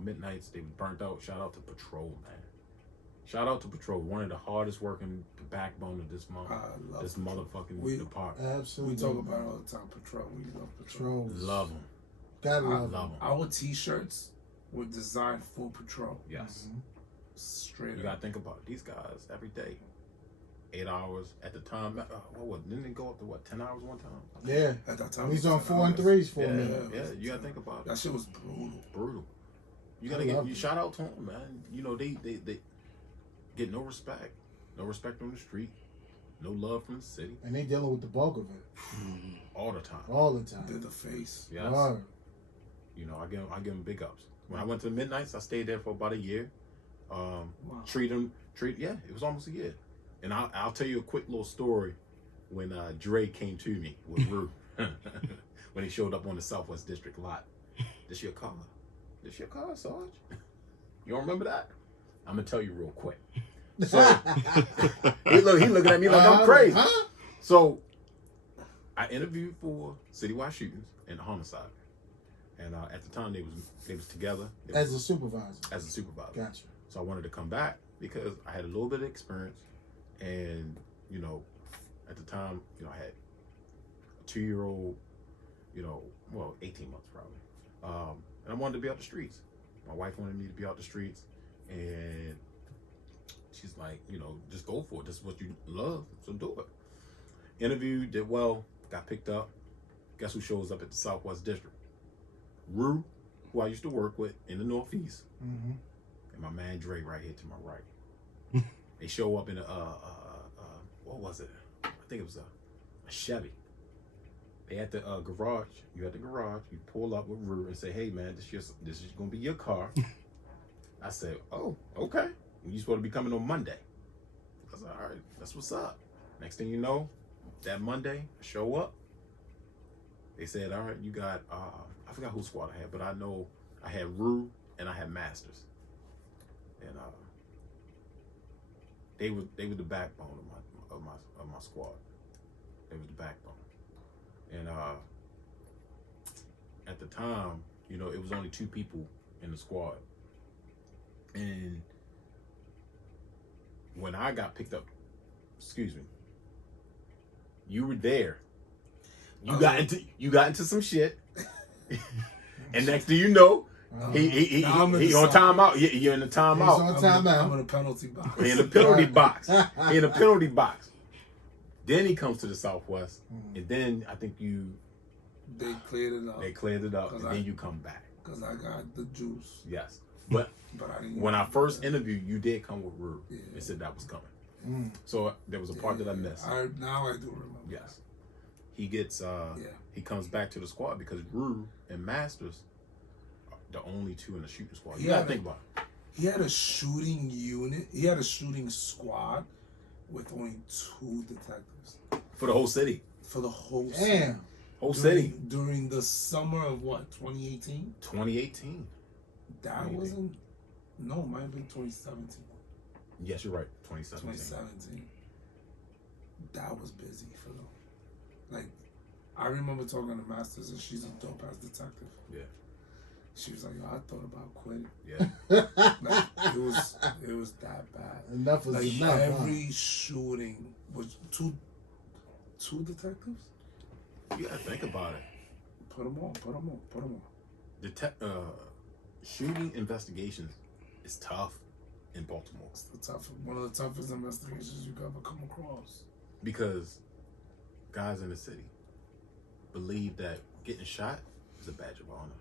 Midnights, they were burnt out. Shout out to Patrol, man. Shout out to Patrol, one of the hardest working, the backbone of this motherfucking department. Absolutely. We talk about it all the time. Patrol. We love Patrol. Patrols. Love them. Gotta I love love them. them. Our t-shirts were designed for Patrol. Yes. Straight You gotta think about it. These guys every day, 8 hours at the time. Didn't it go up to 10 hours one time? Yeah. At that time, He's it was on 10 4 and hours. 3s for Yeah, a minute. yeah. You gotta think about it. That shit was brutal. Brutal. You I gotta love you it. shout out to them, man. They get no respect. No respect on the street. No love from the city. And they dealing with the bulk of it. All the time. All the time. They're the face. Yes. Hard. I give them big ups. When I went to the Midnights, I stayed there for about a year. Wow. Yeah, it was almost a year. And I'll tell you a quick little story when Dre came to me with Rue when he showed up on the Southwest District lot. This your car? This your car, Sarge? You don't remember that? I'm gonna tell you real quick. So he looking at me like I'm crazy. Huh? So I interviewed for Citywide Shootings and Homicide, and at the time they was together As a supervisor. as a supervisor. Gotcha. So I wanted to come back because I had a little bit of experience, and at the time I had a 2-year-old well, 18 months probably. And I wanted to be out the streets. My wife wanted me to be out the streets, and she's like, just go for it. This is what you love, so do it. Interview, did well, got picked up. Guess who shows up at the Southwest District? Rue, who I used to work with in the Northeast, and my man Dre right here to my right. They show up in what was it? I think it was a Chevy. They at the garage. You at the garage. You pull up with Rue and say, "Hey man, this is gonna be your car." I said, "Oh, okay. You supposed to be coming on Monday." I said, "All right, that's what's up." Next thing you know, that Monday, I show up. They said, "All right, you got I forgot whose squad I had, but I know I had Rue and I had Masters, and they were the backbone of my squad. They was the backbone, and at the time, it was only 2 people in the squad, and when I got picked up, excuse me, you were there. You got into some shit, and next thing you know, he on timeout. You're in the timeout. I'm in a penalty box. He in the penalty box. He in the penalty box. Then he comes to the Southwest, and then I think they cleared it up. They cleared it up, and then you come back. Because I got the juice. Yes, but I didn't. When I first interviewed, you did come with Rue and said that was coming. So there was a part that I missed. Now I do remember. Yes. He gets he comes back to the squad because Rue and Masters are the only 2 in the shooting squad. You gotta think about it. He had a shooting unit. He had a shooting squad with only 2 detectives. For the whole city. For the whole city. Damn. Whole city. During the summer of what, 2018? 2018. That wasn't no, it might have been 2017. Yes, you're right. 2017. 2017. That was busy for them. Like, I remember talking to Masters, and she's a dope ass detective. Yeah. She was like, "Yo, I thought about quitting." Yeah. Like, it was that bad. Enough was like enough. Every shooting was two detectives. You gotta think about it. Put them on. Shooting investigations is tough in Baltimore. It's one of the toughest investigations you could ever come across. Because guys in the city believe that getting shot is a badge of honor.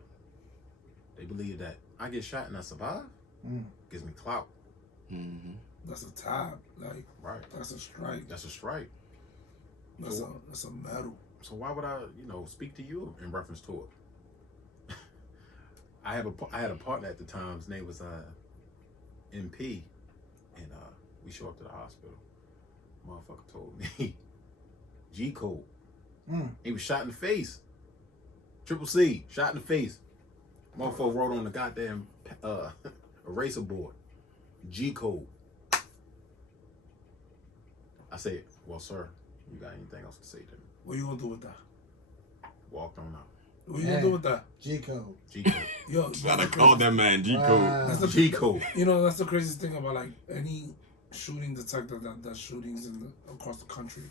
They believe that I get shot and I survive gives me clout. Mm-hmm. That's a tab, like right. That's a strike. That's a strike. That's a medal. So why would I, speak to you in reference to it? I had a partner at the time. His name was MP, and we show up to the hospital. Motherfucker told me G code. He was shot in the face. Triple C, shot in the face. Motherfucker wrote on the goddamn eraser board. G code. I said, "Well, sir, you got anything else to say to me?" What you gonna do with that? Walked on out. What you gonna do with that? G code. G code. Yo, gotta call that man G code. That's the G code. That's the craziest thing about like any shooting detective that shootings across the country.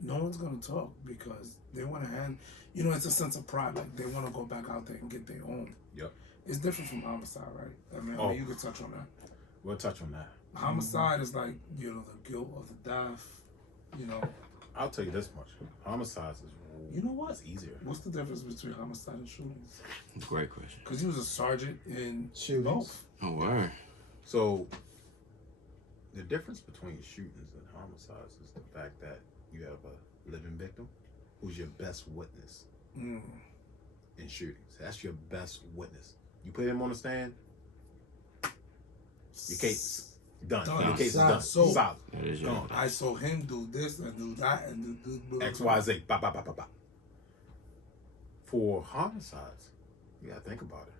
No one's gonna talk because they want to hand. It's a sense of pride. Like they want to go back out there and get their own. Yep. It's different from homicide, right? I mean, you could touch on that. We'll touch on that. Homicide is like the guilt of the death. I'll tell you this much: homicide is. You know what? It's easier. What's the difference between homicide and shootings? Great question. Because he was a sergeant in shootings. Both. Oh, word. So the difference between shootings and homicides is the fact that you have a living victim who's your best witness in shootings. That's your best witness. You put him on the stand, your case is done. Your case is done. So, solid. Gone. I saw him do this and do that and do X, Y, Z. Ba, ba, ba, ba, ba. For homicides, you gotta think about it.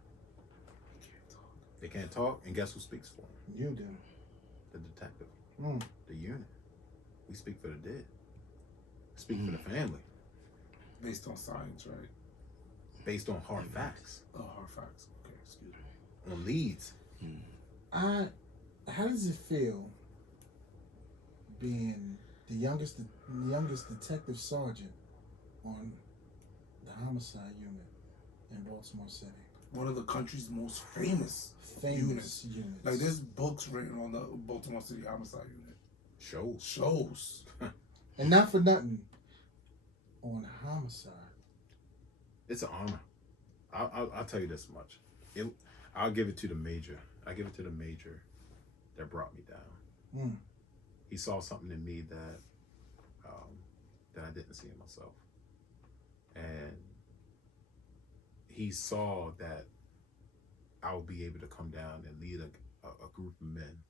They can't talk, and guess who speaks for them? You do. The detective. The unit. We speak for the dead. Speak for the family. Based on science, right? Based on hard facts. Oh, hard facts. Okay, excuse me. On leads. How does it feel being the youngest detective sergeant on The homicide unit in Baltimore City. One of the country's most famous units. Like there's books written on the Baltimore City homicide unit. Shows. And not for nothing. On homicide. It's an honor. I'll tell you this much. I'll give it to the major. I give it to the major that brought me down. He saw something in me that I didn't see in myself, and he saw that I would be able to come down and lead a group of men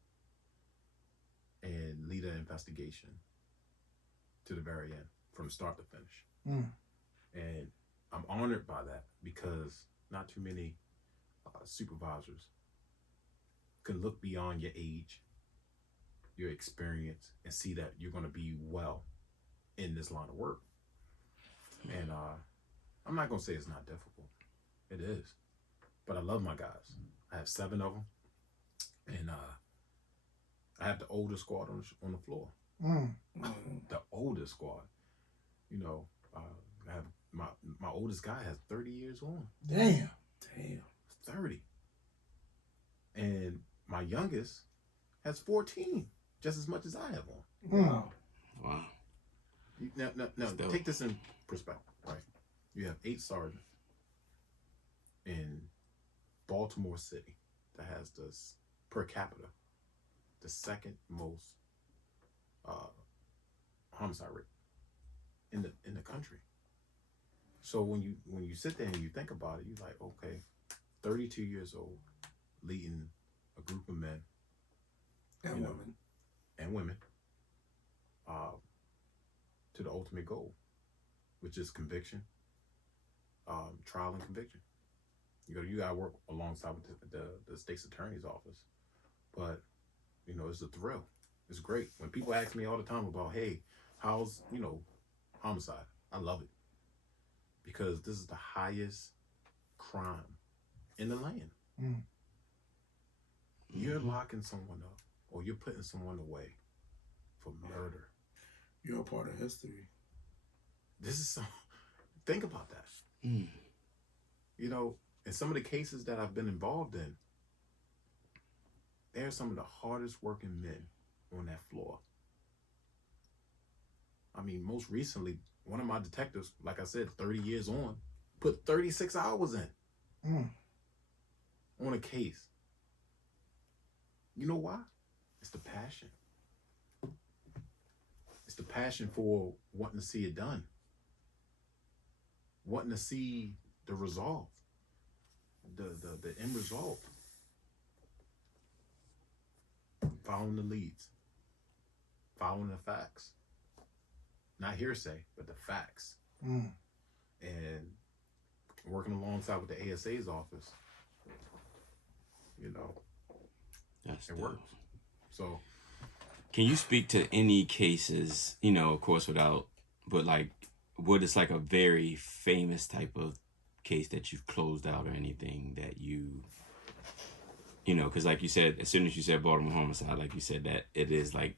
and lead an investigation to the very end, from start to finish. And I'm honored by that, because not too many supervisors can look beyond your age, your experience, and see that you're going to be well in this line of work. And I'm not going to say it's not difficult. It is. But I love my guys. I have 7 of them. And I have the oldest squad on the floor. The oldest squad. You know, I have my oldest guy has 30 years on. Damn. 30. And my youngest has 14, just as much as I have on. Wow. Now take this in perspective, right? You have 8 sergeants in Baltimore City that has this per capita, the second most homicide rate in the country. So when you sit there and you think about it, you're like, okay, 32 years old, leading a group of men and women to the ultimate goal, which is conviction, trial and conviction. You gotta work alongside with the state's attorney's office, but it's a thrill. It's great when people ask me all the time about, hey, how's homicide? I love it, because this is the highest crime in the land. You're locking someone up, or you're putting someone away for murder. You're a part of history. This is think about that. In some of the cases that I've been involved in, they're some of the hardest working men on that floor. I mean, most recently, one of my detectives, like I said, 30 years on, put 36 hours in on a case. You know why? It's the passion. It's the passion for wanting to see it done. Wanting to see the resolve. The end result. Following the leads. Following the facts. Not hearsay, but the facts. And working alongside with the ASA's office. It works. So, can you speak to any cases, of course what is like a very famous type of case that you've closed out, or anything that because like you said, as soon as you said Baltimore Homicide, like you said, that it is like,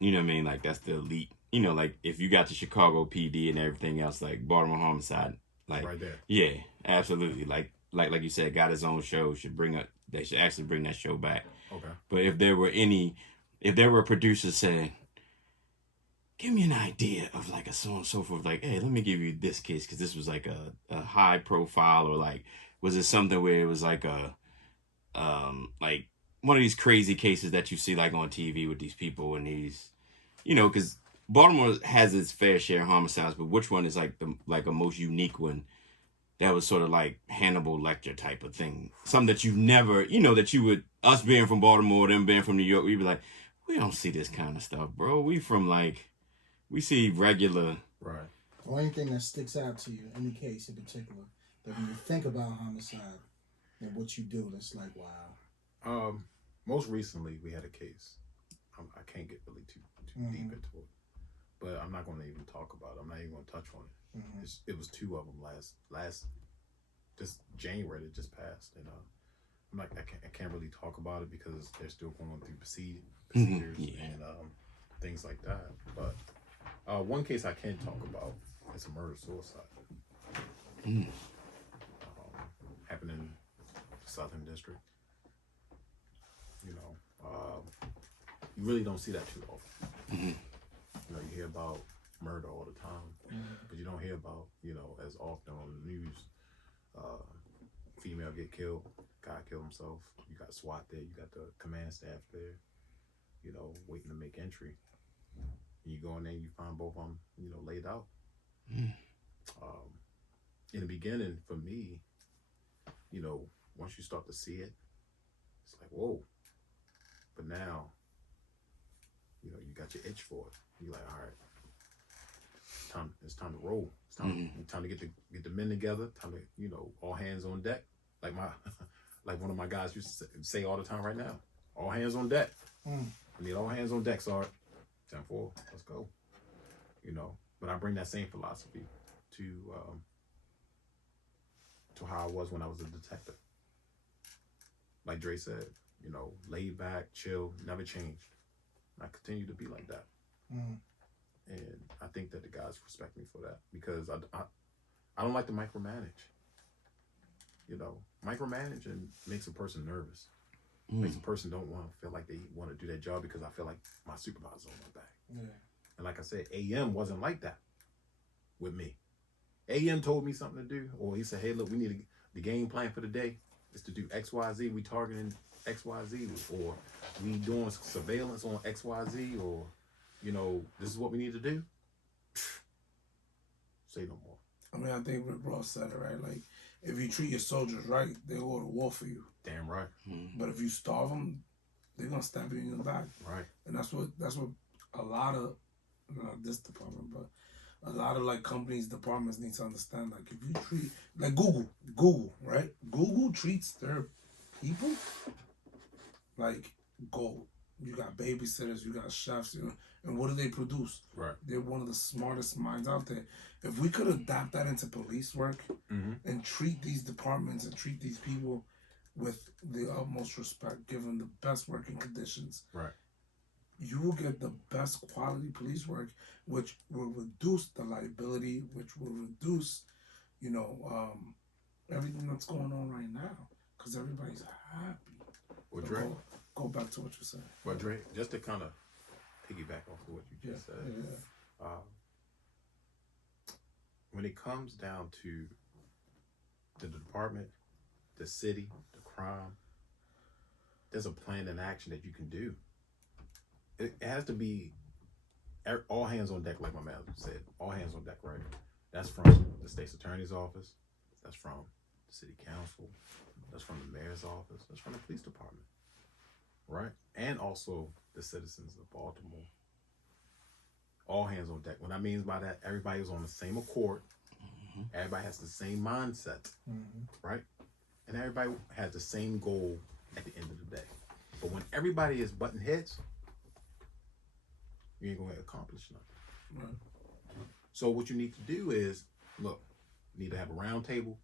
like that's the elite, like if you got the Chicago PD and everything else, like Baltimore Homicide, like right there. Yeah, absolutely. Like you said, got his own show, they should actually bring that show back. Okay. But if there were producers saying, give me an idea of like a so and so forth, like, hey, let me give you this case because this was like a high profile, or like, was it something where it was like like one of these crazy cases that you see like on TV with these people and these, because Baltimore has its fair share of homicides, but which one is like a most unique one that was sort of like Hannibal Lecter type of thing? Something that you've never, that you would, us being from Baltimore, them being from New York, we'd be like, we don't see this kind of stuff, bro. We see regular. Right. Or anything that sticks out to you, any case in particular, that when you think about homicide and what you do, that's like, wow. Most recently, we had a case. I can't get really too deep into it, but I'm not going to even talk about it. I'm not even going to touch on it. It was 2 of them last this January that just passed, and I can't really talk about it because they're still going through procedures and things like that. But one case I can talk about is a murder suicide. Happened in Southern District. You know, you really don't see that too often. You know, you hear about murder all the time, but you don't hear about, you know, as often on the news. Female get killed, guy killed himself. You got SWAT there, you got the command staff there, you know, waiting to make entry. You go in there and you find both of them, you know, laid out. In the beginning, for me, you know, once you start to see it, it's like, whoa. But now, you know, you got your itch for it. You're like, all right, it's time to roll. It's time to get the men together. Time to, you know, all hands on deck. Like one of my guys used to say all the time right now, all hands on deck. I need all hands on deck, Sarge. 10-4, let's go. You know, but I bring that same philosophy to how I was when I was a detective. Like Dre said, you know, laid back, chill, never changed. I continue to be like that. And I think that the guys respect me for that, because I don't like to micromanage. You know, micromanaging makes a person nervous. Makes a person don't want to feel like they want to do their job, because I feel like my supervisor's on my back. And like I said, AM wasn't like that with me. AM told me something to do, or he said, hey, look, we need the game plan for the day is to do XYZ. We targeting XYZ, or we doing surveillance on XYZ, or, you know, this is what we need to do. Say no more. I mean, I think Rick Ross said it, right? Like, if you treat your soldiers right, they go to war for you. Damn right. But if you starve them, they're gonna stab you in the back. Right. And that's what a lot of, not this department, but a lot of like companies, departments need to understand. Like, if you treat, like Google, right? Google treats their people like gold. You got babysitters, you got chefs, you know, and what do they produce? Right. They're one of the smartest minds out there. If we could adapt that into police work and treat these departments and treat these people with the utmost respect, give them the best working conditions, right, you will get the best quality police work, which will reduce the liability, which will reduce, you know, everything that's going on right now, because everybody's happy. Well, Dre, go back to what you said. Well, Dre, just to kind of piggyback off of what you just said, when it comes down to the department, the city, the crime, there's a plan and action that you can do. It has to be all hands on deck, like my man said. All hands on deck, right? That's from the state's attorney's office. That's from the city council. That's from the mayor's office. That's from the police department, right? And also the citizens of Baltimore. All hands on deck. What I mean by that, everybody was on the same accord. Everybody has the same mindset, right? And everybody has the same goal at the end of the day. But when everybody is butting heads, you ain't gonna accomplish nothing. Right. So what you need to do is, look, you need to have a round table.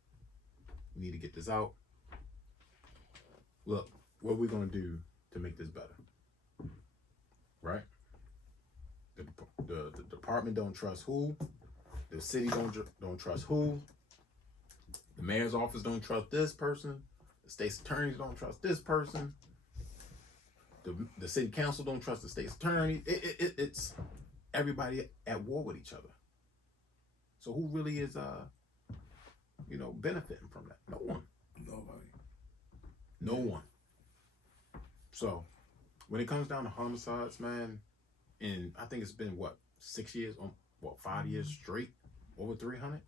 We need to get this out. Look, what are we gonna do to make this better? Right? The department don't trust who. The city don't trust who. The mayor's office don't trust this person. The state's attorneys don't trust this person. The city council don't trust the state's attorney. It's everybody at war with each other. So who really is benefiting from that? No one. Nobody. No one. So when it comes down to homicides, man, and I think it's been 6 years, 5 years straight, over 300.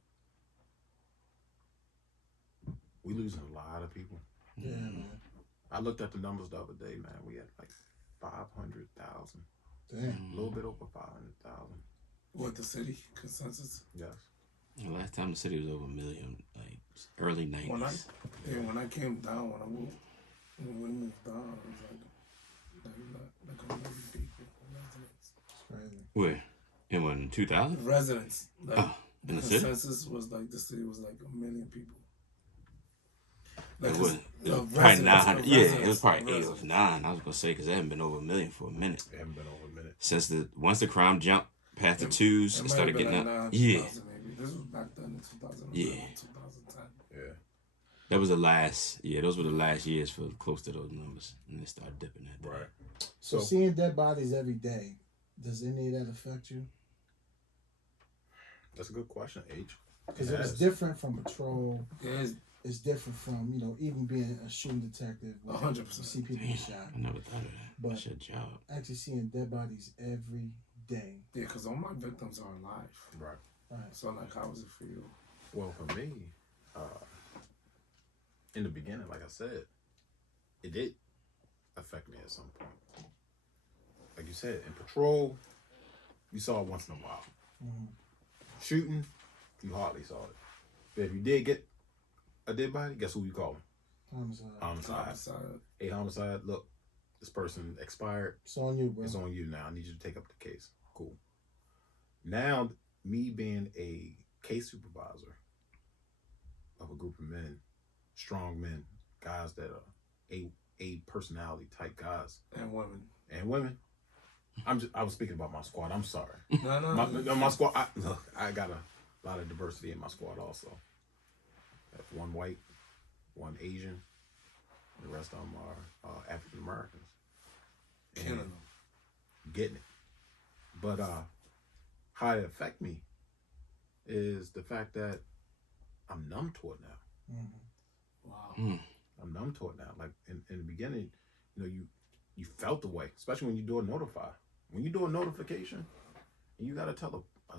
We losing a lot of people. Yeah, man. I looked at the numbers the other day, man. We had like 500,000. Damn. A little bit over 500,000. What, the city consensus? Yes. The last time the city was over 1 million, like early 90s. When I came down, when we moved down, it was like 1 million people, residents. It's crazy. Where? In when, 2000? Residents. Like, in the consensus was like the city was like 1 million people. Like, It was residents, probably 900. Yeah, it was probably 8 or residents. 9. I was going to say, because it hadn't been over 1 million for a minute. It haven't been over a minute. Once the crime jumped past the twos It and might started have been getting like up. 9,000 Yeah. maybe. this was back then in 2011, Yeah. 2010. Yeah. That was the last. Yeah, those were the last years for close to those numbers, and they started dipping that. Right. So seeing dead bodies every day, does any of that affect you? That's a good question, H. Because it's different from patrol. Yeah, It's different from, even being a shooting detective. 100%. You see people get shot. I never thought of that. But That's your job. actually seeing dead bodies every day. Yeah, because all my victims are alive. Right. Right. So, like, how was it for you? Well, for me, in the beginning, like I said, it did affect me at some point. Like you said, in patrol, you saw it once in a while. Mm-hmm. Shooting, you hardly saw it. But if you did get a dead body, guess who you call him? Homicide. Hey, homicide, look, this person expired. It's on you, bro. It's on you now. I need you to take up the case. Cool. Now, me being a case supervisor of a group of men, strong men, guys that are a personality type guys. And women. And women. I was speaking about my squad. I'm sorry. No. My squad, I got a lot of diversity in my squad also. That's one white, one Asian, the rest of them are African Americans. Killing them. Getting it. But how it affect me is the fact that I'm numb to it now. Mm-hmm. Wow. I'm numb to it now. Like in the beginning, you felt the way, especially when you do a notify. When you do a notification, and you got to tell a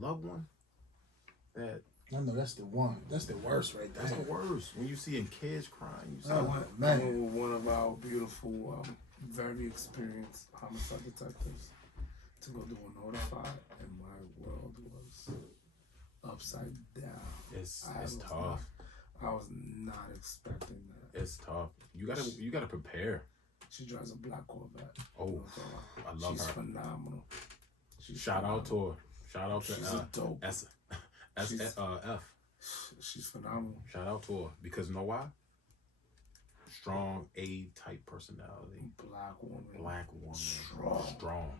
loved one that. I know that's the one. That's the worst right there. That's the worst. When you see kids crying, you see. I went with one of our beautiful, very experienced homicide detectives to go do a notify, and my world was upside down. It's tough. I was not expecting that. It's tough. You gotta prepare. She drives a black Corvette. Oh, I love She's her. phenomenal. Shout out to her. Shout out to She's a dope. F. She's phenomenal. Shout out to her because you know why? Strong A type personality. Black woman. Strong.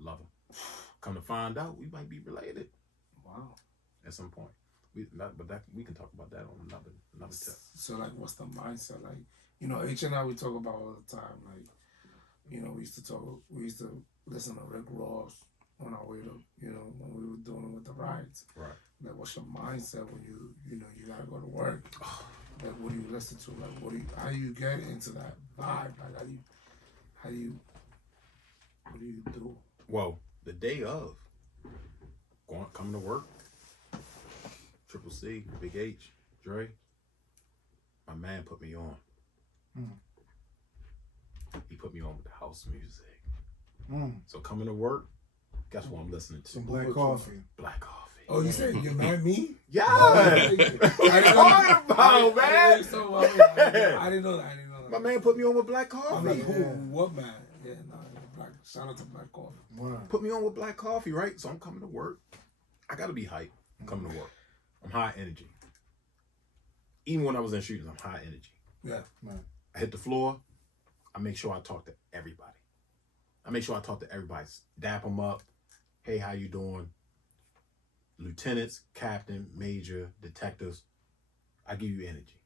Love her. Come to find out, we might be related. Wow. At some point. We can talk about that on another tip. So like, what's the mindset? Like, H and I, we talk about all the time. Like, we used to listen to Rick Ross on our way to, when we were doing it with the rides. Right. Like, what's your mindset when you gotta go to work? Like, what do you listen to? Like, how do you get into that vibe? Like, what do you do? Well, the day of coming to work, Triple C, Big H, Dre, my man put me on. He put me on with the house music. So coming to work, guess what I'm listening to? Some black coffee. Black coffee. Oh, you said you're mad at me? Yeah. I didn't know that. My man put me on with black I'm coffee. like, who? What man? Yeah, black. Shout out to Black Coffee. Wow. Put me on with black coffee, right? So I'm coming to work. I gotta be hyped coming to work. I'm high energy. Even when I was in shootings, I'm high energy. Yeah. Man. I hit the floor. I make sure I talk to everybody. Dap them up. Hey, how you doing? Lieutenants, captain, major, detectives. I give you energy.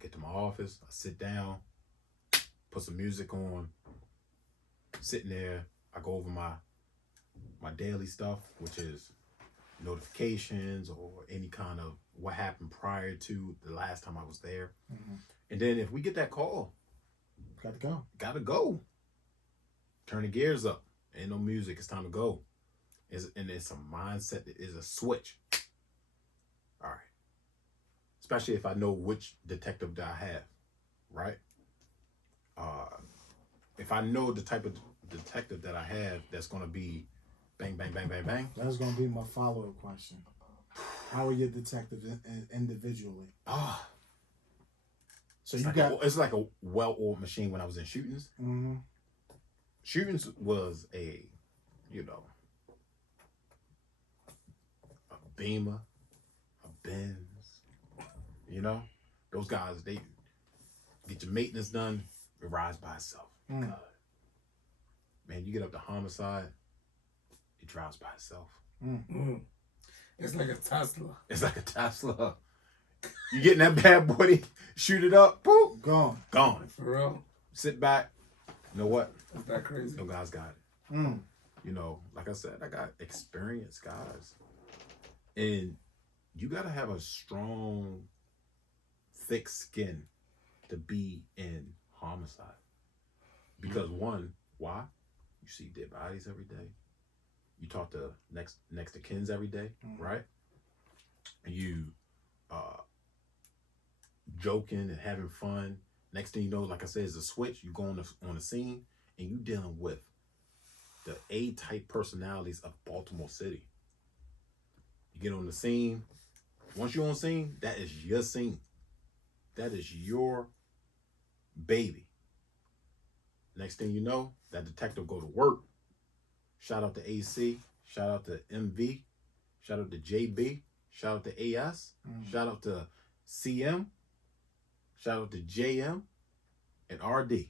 Get to my office. I sit down. Put some music on. Sitting there. I go over my daily stuff, which is notifications or any kind of what happened prior to the last time I was there. Mm-hmm. And then if we get that call, gotta go. Turn the gears up. Ain't no music. It's time to go. And it's a mindset. It's a switch. All right. Especially if I know which detective that I have, right? If I know the type of detective that I have that's going to be bang, bang, bang, bang, bang. That's going to be my follow-up question. How are your detectives individually? So it's like a well-oiled machine when I was in shootings. Mm-hmm. Shootings was a Beamer, a Benz, those guys, they get your maintenance done, it rides by itself. God. Man, you get up to Homicide, it drives by itself. It's like a Tesla. It's like a Tesla. You getting that bad boy, shoot it up, boop, Gone. For real? sit back. You know what? Is that crazy? No guys got it. Mm. You know, like I said, I got experienced guys. And you got to have a strong, thick skin to be in homicide. Because one, why? You see dead bodies every day. You talk to next to kins every day, right? And you joking and having fun. Next thing you know, like I said, is a switch. You go on the scene and you dealing with the A-type personalities of Baltimore City. You get on the scene. Once you're on scene, that is your scene. That is your baby. Next thing you know, that detective go to work. Shout out to AC. Shout out to MV. Shout out to JB. Shout out to AS. Shout out to CM. Shout out to JM and RD.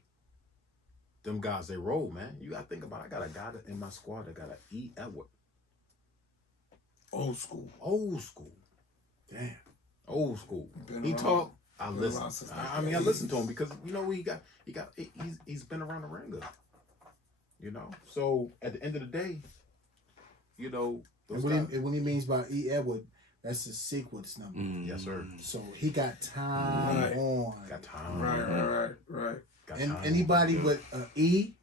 Them guys, they roll, man. You gotta think about it. I got a guy in my squad that got an E. Edward. Old school. Old school. Damn. Old school. Been He around. talk. I Been listen. around since the I mean, I listen to 80s. him because you know he's been around the ringer. You know, so at the end of the day, you know, And those when guys, he means by E. Edward, that's his sequence number. yes sir, So he got time Right. on. got time. Right. Got And time. anybody with an E,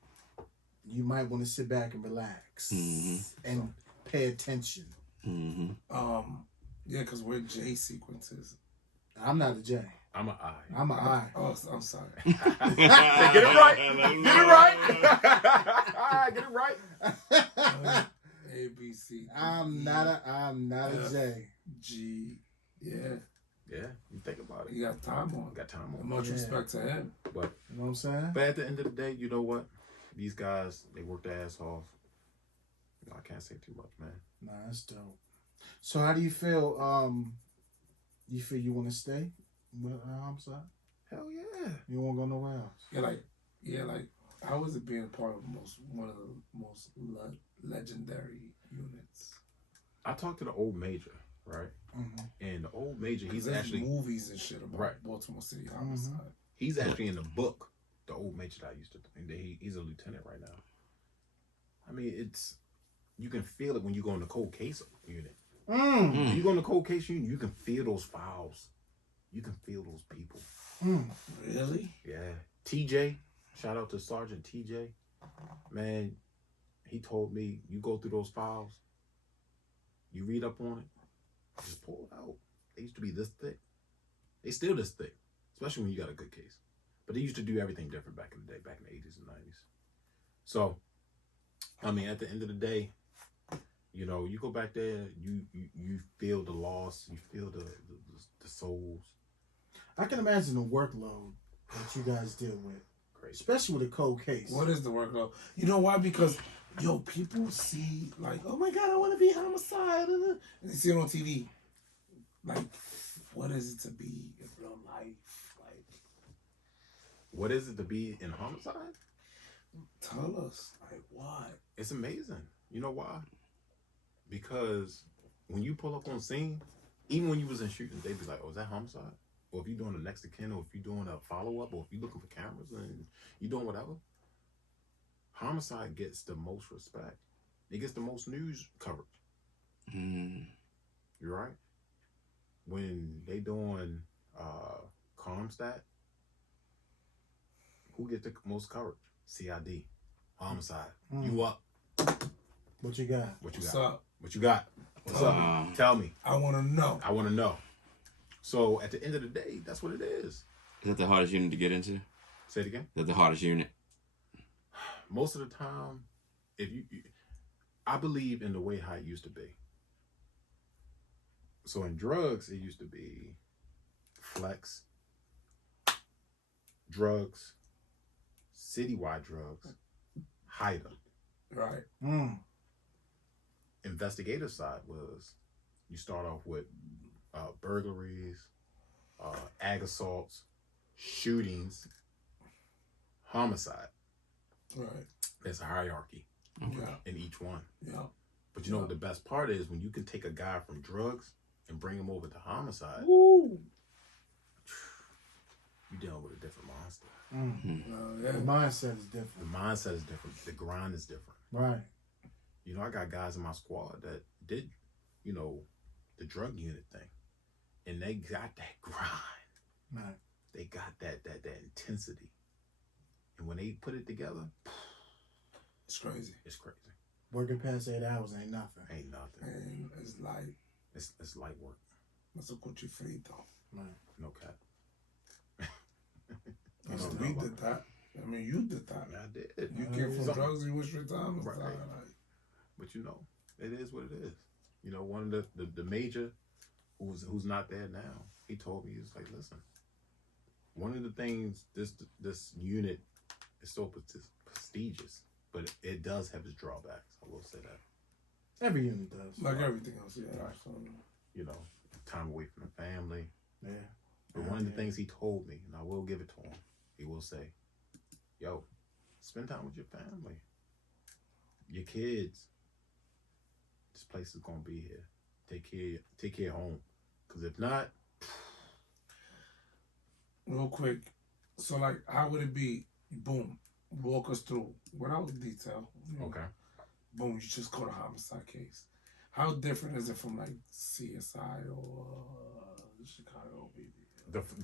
you might want to sit back and relax and pay attention. Yeah, because we're J sequences. I'm not a J. I'm an I. I'm an I. Oh, I'm sorry. Get it right. Get it right. Get it right. A, B, C, D, I'm E, not a F, J. G. Yeah, Yeah, you think about it. you got time on. Got time And on. much Yeah. respect to him. But You know what I'm saying? at the end of the day, you know what? These guys, they work their ass off. You know, I can't say too much, man. Nah, that's dope. So how do you feel? You feel you want to stay with Homicide? Hell yeah. You don't want to go nowhere else? Like, how is it being part of one of the most legendary units? I talked to the old major, right? Mm-hmm. And the old major, he's There's actually movies and shit about Right. Baltimore City homicide. he's actually in the book. The old major that I used to think that he's a lieutenant right now. I mean, you can feel it when you go in the cold case unit. When you go in the cold case unit, you can feel those files. You can feel those people. Really? Yeah. TJ, shout out to Sergeant TJ. Man, he told me, you go through those files, you read up on it, just pull it out. They used to be this thick. They still this thick, especially when you got a good case. But they used to do everything different back in the day, back in the 80s and 90s. So, I mean, at the end of the day, you know, you go back there, you feel the loss, you feel the souls. I can imagine the workload that you guys deal with, Crazy. especially with a cold case. What is the workload? You know why? Because, people see, like, oh my God, I want to be homicide. And they see it on TV. Like, what is it to be in real life? Like, What is it to be in homicide? tell us. Like, what? It's amazing. You know why? Because when you pull up on scene, even when you was in shooting, they'd be like, oh, is that homicide? Or if you're doing the next to kin, or if you're doing a follow-up, or if you're looking for cameras and you're doing whatever, homicide gets the most respect. It gets the most news coverage. You're right. When they doing Comstat, who gets the most coverage? CID. Homicide. You up. What you got? What you What's got? up? What you got? What's up? Tell me. I want to know. I want to know. So at the end of the day, that's what it is. Is that the hardest unit to get into? Say it again. Is that the hardest unit? Most of the time, I believe in the way how it used to be. So in drugs, it used to be flex, drugs, citywide drugs, Haida. Right. Investigative side was you start off with burglaries, ag assaults, shootings, homicide. Right. There's a hierarchy Yeah. in each one. Yeah. But you know what the best part is? When you can take a guy from drugs and bring him over to homicide, Woo. you're dealing with a different monster. The mindset is different. The mindset is different. The grind is different. Right. You know, I got guys in my squad that did, you know, the drug unit thing. And they got that grind. Right. They got that intensity. And when they put it together, It's crazy. it's crazy. Working past 8 hours ain't nothing. Ain't nothing. And it's like, It's light work. that's a cuchi frito. Right. No cap. We did that. I mean, you did that. I did. You came from drugs, you went straight to homicide. Right. But you know, it is what it is. You know, one of the major who's not there now, he told me, he was like, listen, one of the things this unit is so prestigious, but it does have its drawbacks. I will say that. Every unit does. Like everything else, yeah. Right. So, You know, time away from the family. Yeah. But one of the things he told me, and I will give it to him, he will say, yo, spend time with your family, your kids. This place is going to be here. Take care of home. Because if not... real quick, so like, how would it be? Boom, walk us through without detail. Okay. Boom, you just caught a homicide case. How different is it from like CSI or the Chicago PD?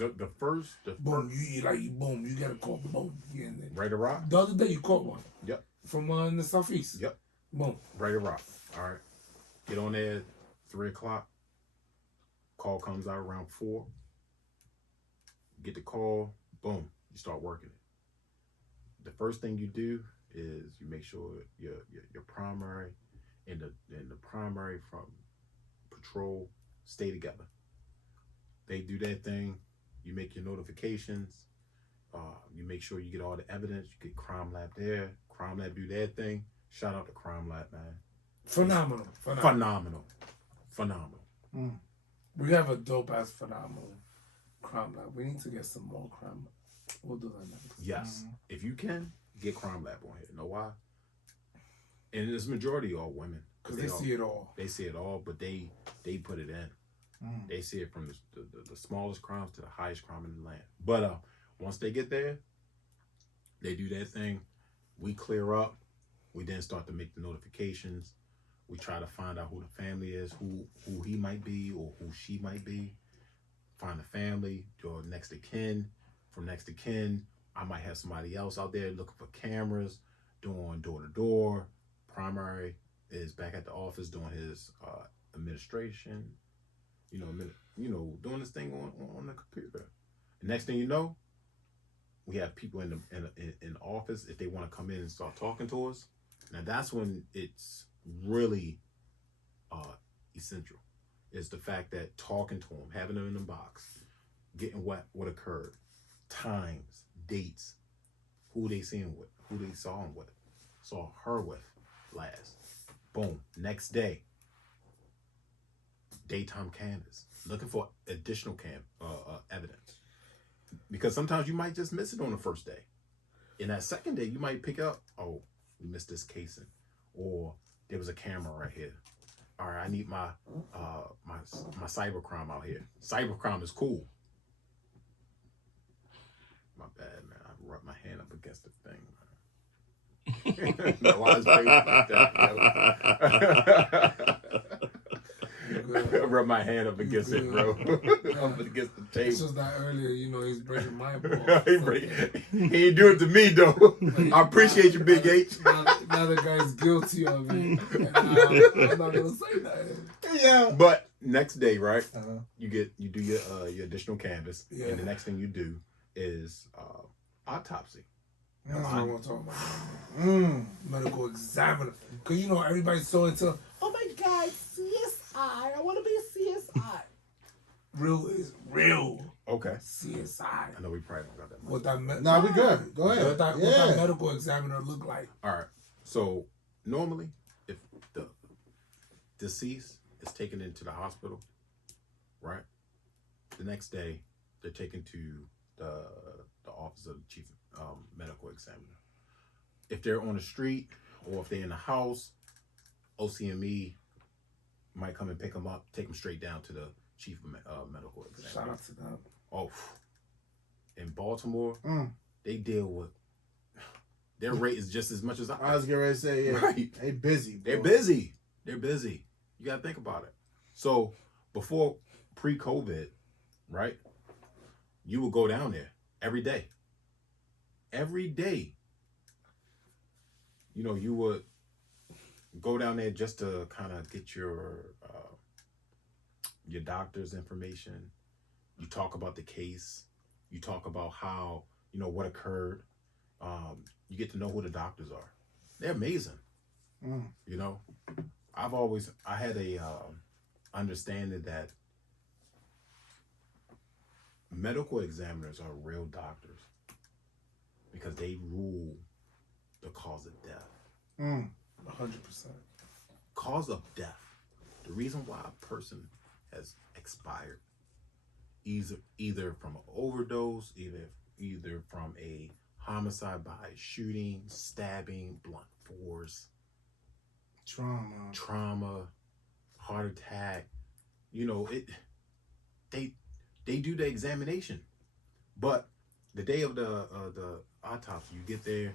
The first... Boom, you get a call. Boom, you in there. Right or rock? The other day you caught one. Yep. From in the southeast. Yep. Boom. Right or rock. All right. Get on there 3 o'clock. Call comes out around 4. Get the call. Boom. You start working it. The first thing you do is you make sure your primary and the primary from patrol stay together. They do their thing. You make your notifications. You make sure you get all the evidence. You get crime lab there. Crime lab do their thing. Shout out to crime lab, man. Phenomenal. We have a dope ass phenomenal crime lab. We need to get some more crime. We'll do that next. Yes. If you can, get crime lab on here. You know why? And it's majority all women. Because they see it all. They see it all, but they put it in. They see it from the smallest crimes to the highest crime in the land. But once they get there, they do their thing. We clear up. We then start to make the notifications. We try to find out who the family is, who he might be or who she might be. Find the family, your next of kin. From next of kin, I might have somebody else out there looking for cameras, doing door-to-door. Primary is back at the office doing his administration. Doing this thing on the computer. The next thing you know, we have people in the office if they want to come in and start talking to us. Now that's when it's really essential. Is the fact that talking to them, having them in the box, getting what occurred, times, dates, who they seen with, who they saw him with, saw her with last. Boom. Next day, daytime canvas, looking for additional evidence, because sometimes you might just miss it on the first day. In that second day, you might pick up, oh, we missed this casing, or there was a camera right here. All right, I need my cybercrime out here. Cybercrime is cool. My bad, man. I rubbed my hand up against the thing, man. No, I was crazy like that. I rubbed my hand up against it, bro. Up against the table. It's just that earlier, he's breaking my balls. He ain't do it to me, though. I appreciate you, Big H. Now the guy's guilty of it. I'm not gonna say that. Yeah. But next day, right? You do your additional canvas, and the next thing you do is autopsy. That's what I want to talk about. Medical examiner. Because everybody's so into, oh my God, CSI. I want to be a CSI. Real is real. Okay. CSI. I know we probably don't got that much. What that No, we good. Go ahead. What that medical examiner look like. All right. So normally, if the deceased is taken into the hospital, right? The next day, they're taken to the office of the chief medical examiner. If they're on the street or if they're in the house, OCME might come and pick them up, take them straight down to the chief of medical examiner. Shout out to them. Oh, in Baltimore, they deal with their rate is just as much as I was getting ready to say, yeah, right. They busy. They're busy. They're busy. You gotta think about it. So before pre-COVID, right? You would go down there every day. Every day. You know, you would go down there just to kind of get your doctor's information. You talk about the case. You talk about how, you know, what occurred. You get to know who the doctors are. They're amazing. You know, I had a understanding that medical examiners are real doctors because they rule the cause of death. 100%. Cause of death. The reason why a person has expired, either from an overdose, either from a homicide by shooting, stabbing, blunt force, trauma, heart attack. You know, they do the examination, but the day of the autopsy, you get there,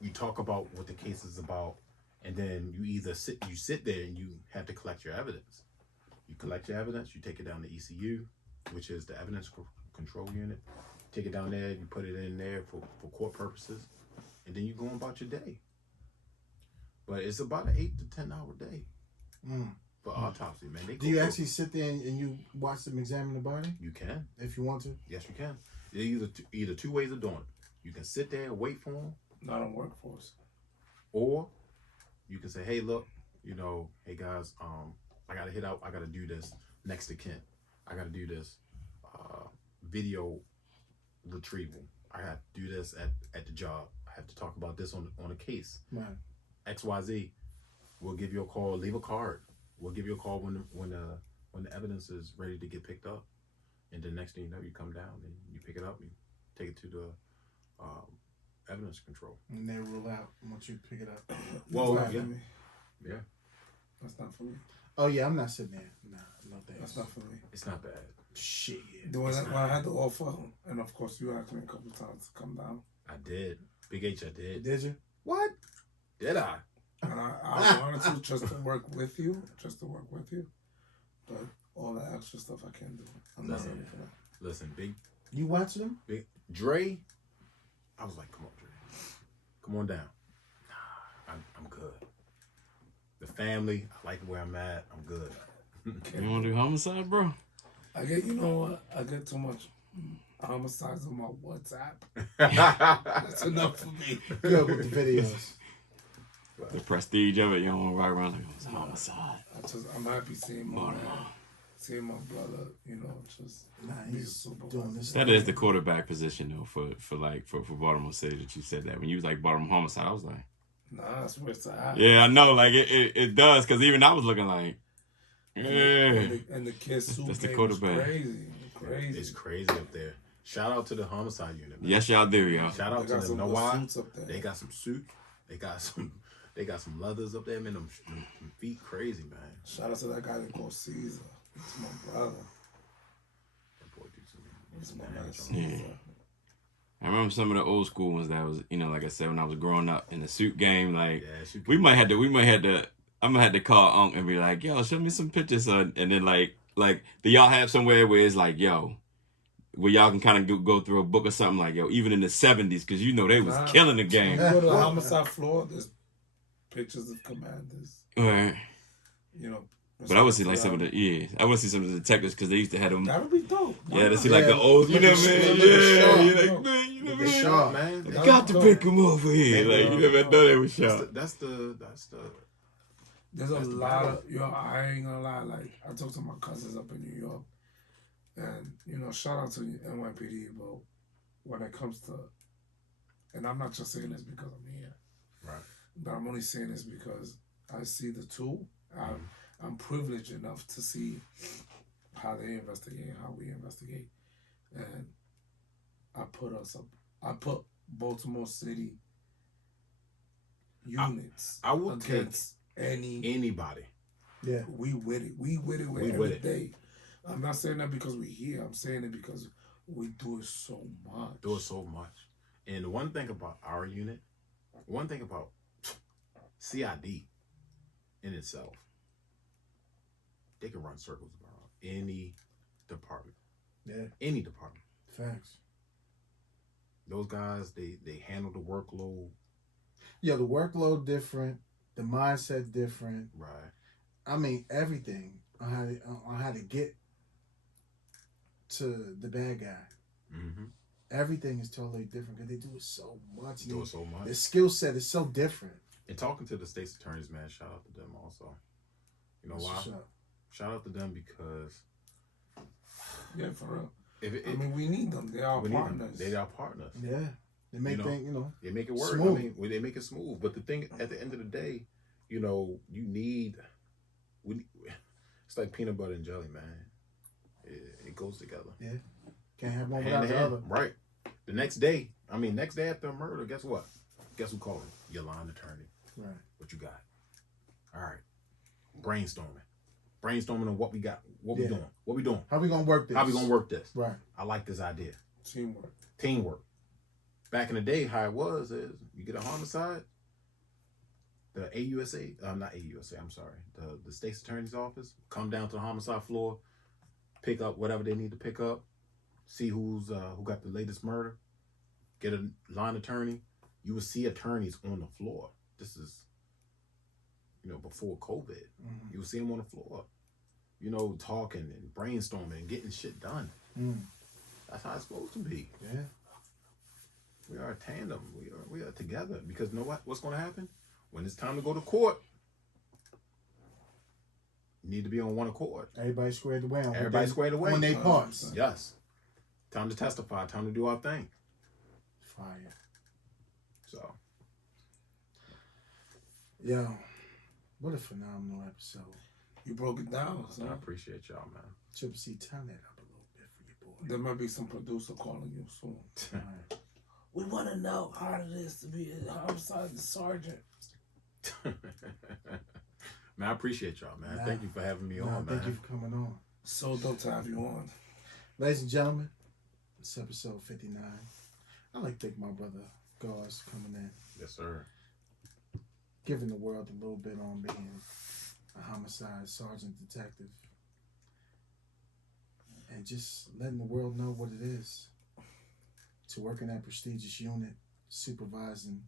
you talk about what the case is about, and then you sit there and you have to collect your evidence. You collect your evidence, you take it down to ECU, which is the evidence control unit. Take it down there, you put it in there for court purposes, and then you go about your day. But it's about an 8 to 10 hour day for autopsy, man. Do you actually sit there and you watch them examine the body? You can. If you want to? Yes, you can. There's either two ways of doing it. You can sit there and wait for them. Not on workforce. Or you can say, hey, look, you know, hey guys, I got to hit out. I got to do this next to Kent. I got to do this video retrieval. I have to do this at the job. I have to talk about this on a case. Right. XYZ. We'll give you a call. Leave a card. We'll give you a call when the evidence is ready to get picked up. And the next thing you know, you come down and you pick it up and you take it to the evidence control. And they rule out once you pick it up. Well, Yeah. That's not for me. Oh yeah, I'm not sitting there. Nah, no thanks. That's not for me. It's not bad. Shit. When I had the offer, and of course you asked me a couple times to come down. I did. Big H, I did. Did you? What? Did I? And I wanted to just to work with you. But all the extra stuff I can't do. I'm not ready for that. Listen, Big You watch them? Dre, I was like, come on, Dre. Come on down. Nah, I'm good. The family, I like where I'm at. I'm good. You want to do homicide, bro? I get too much homicides on my WhatsApp. That's enough for me. Good with the videos. The prestige of it, you don't want to walk around like it's homicide. I'm happy seeing my brother, you know, just he's doing this. That is the quarterback position though for Baltimore City that you said that. When you was like Baltimore Homicide, I was like, nah, that's where it's at. yeah, I know, like it does, because even I was looking like, yeah. And the kids' suit That's the game quarterback. is crazy. It's crazy up there. Shout out to the homicide unit, man. Yes, y'all do, y'all. Shout out to them. You know good why? suits up there. They got some suits. They got some leathers up there, man. Them feet crazy, man. Shout out to that guy that called Caesar. It's my brother. That boy do It's some my damage man on him. Caesar. I remember some of the old school ones that was, you know, like I said, when I was growing up in the suit game, like Yeah, we might have to. I'm gonna have to call Unc and be like, yo, show me some pictures, and then like do y'all have somewhere where it's like, yo, where y'all can kind of go through a book or something like, yo, even in the 70s, because you know they was killing the game. You go to the homicide floor, there's pictures of commanders. Right. You know. But I would see like some of the I would see some of the detectives because they used to have them. That would be dope. Yeah, to see like the old, you know what I mean? sharp, Yeah, you're like, man, you know what I mean? Sharp, man. They got to pick them over here. Like, you never know they were sharp. That's the. There's a lot of, I ain't gonna lie, like, I talked to my cousins up in New York, and, you know, shout out to NYPD, but when it comes to, and I'm not just saying this because I'm here, Right. but I'm only saying this because I see the two. I'm privileged enough to see how they investigate and how we investigate. And I put Baltimore City units I will against Anybody. Yeah. We with it. We with it every day. I'm not saying that because we here. I'm saying it because we do it so much. And the one thing about our unit, one thing about CID in itself, they can run circles around any department. Yeah. Any department. Facts. Those guys, they handle the workload. Yeah, the workload different, the mindset different. Right. I mean, everything on how to get to the bad guy. Mm-hmm. Everything is totally different because they do it so much. They do it so much. The skill set is so different. And talking to the state's attorneys, man, shout out to them also. You know why? Shout out to them because... Yeah, for real. I mean, we need them. They are partners. They are partners. Yeah. They make things, They make it work. Smooth. I mean, they make it smooth. But the thing, at the end of the day, you need... It's like peanut butter and jelly, man. It goes together. Yeah. Can't have one Hand without the other. Right. The next day after a murder, guess what? Guess who called him? Your line attorney. Right. What you got? All right. Brainstorming on what we got. What we doing? How we gonna work this? Right. I like this idea. Teamwork. Back in the day, how it was is you get a homicide, the the state's attorney's office come down to the homicide floor, pick up whatever they need to pick up, see who got the latest murder, get a line attorney. You would see attorneys on the floor. This is, before COVID. Mm-hmm. You would see them on the floor, talking and brainstorming and getting shit done. Mm. That's how it's supposed to be. Yeah. We are a tandem. We are together. Because you know what? What's going to happen? When it's time to go to court, you need to be on one accord. Everybody squared away. Everybody squared away. On their parts. Yes. Time to testify. Time to do our thing. Fire. So. Yo, what a phenomenal episode. You broke it down, son. I appreciate y'all, man. Triple C, turn that up a little bit for your boy. There might be some producer calling you soon. Right. We want to know how hard it is to be a homicide sergeant. Man, I appreciate y'all, man. Thank you for having me on, man. Thank you for coming on. So dope to have you on. Ladies and gentlemen, it's episode 59. I'd like to thank my brother Gauze coming in. Yes, sir. Giving the world a little bit on being a homicide sergeant detective. And just letting the world know what it is to work in that prestigious unit, supervising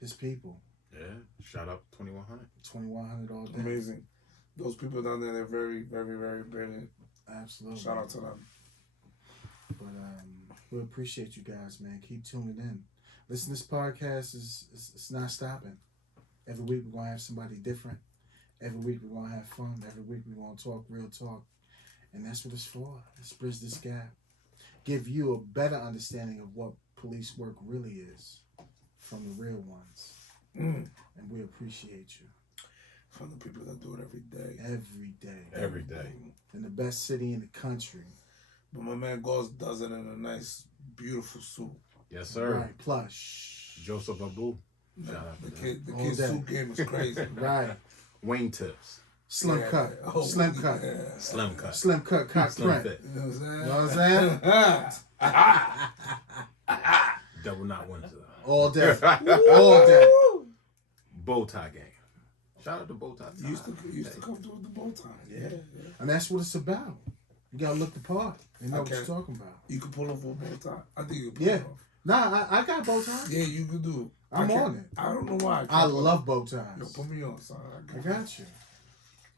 his people. Yeah. Shout out 2100. 2100 all day. Amazing. Those people down there, they're very, very, very brilliant. Absolutely. Shout out to them. But we appreciate you guys, man. Keep tuning in. Listen, this podcast it's not stopping. Every week we're gonna have somebody different. Every week we're gonna have fun. Every week we're gonna talk real talk. And that's what it's for. Let's bridge this gap. Give you a better understanding of what police work really is from the real ones. And we appreciate you. From the people that do it every day. Every day. Every day. In the best city in the country. But my man Gauze does it in a nice, beautiful suit. Yes, sir. Right, plush. Joseph Abu. The, Shout out to the All kid's day. suit game is crazy. Right. Wing tips. Slim cut. Slim cut. Yeah. Slim cut. Slim cut, cock Slim print. fit. You know what I'm saying? You know what I'm saying? Double knot Windsor. All day. All day. Bow tie game. Shout out to bow tie. Used to come through with the bow tie. Yeah. And that's what it's about. You gotta look the part and know what you're talking about. You can pull off a bow tie. I think you can pull it off. Nah, I got bow ties. Yeah, you can do. I'm on it. I don't know why. I love bow ties. Yo, put me on, son. I got you.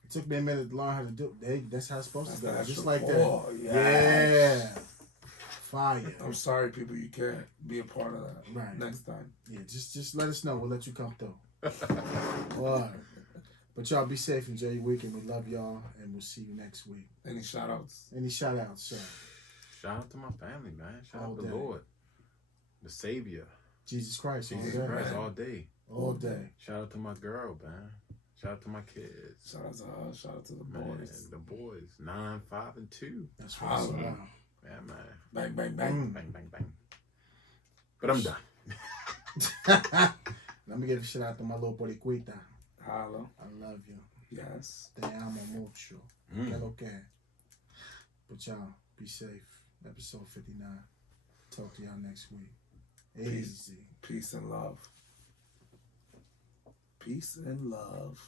It took me a minute to learn how to do it. That's how it's supposed to go. That's Just the like ball, that. yes. Yeah. Fire. I'm sorry, people. You can't be a part of that. Right. Next time. Yeah, just let us know. We'll let you come through. All right. But y'all be safe. Enjoy your weekend. We love y'all, and we'll see you next week. Any shout outs? Any shout outs, sir? Shout out to my family, man. Shout All out to day. the Lord. The Savior. Jesus Christ. Jesus all day. Christ all day. All day. Shout out to my girl, man. Shout out to my kids. Shout out to her. Shout out to the Man, boys. the boys. 9, 5, and 2. That's what it's about. Yeah, man. Bang, bang, bang. Bang, bang, bang. But I'm done. Let me give a shout out to my little buddy Quita. Holla. I love you. Yes. Te amo mucho. Que lo que. But y'all, be safe. Episode 59. Talk to y'all next week. Easy. Peace and love. Peace and love.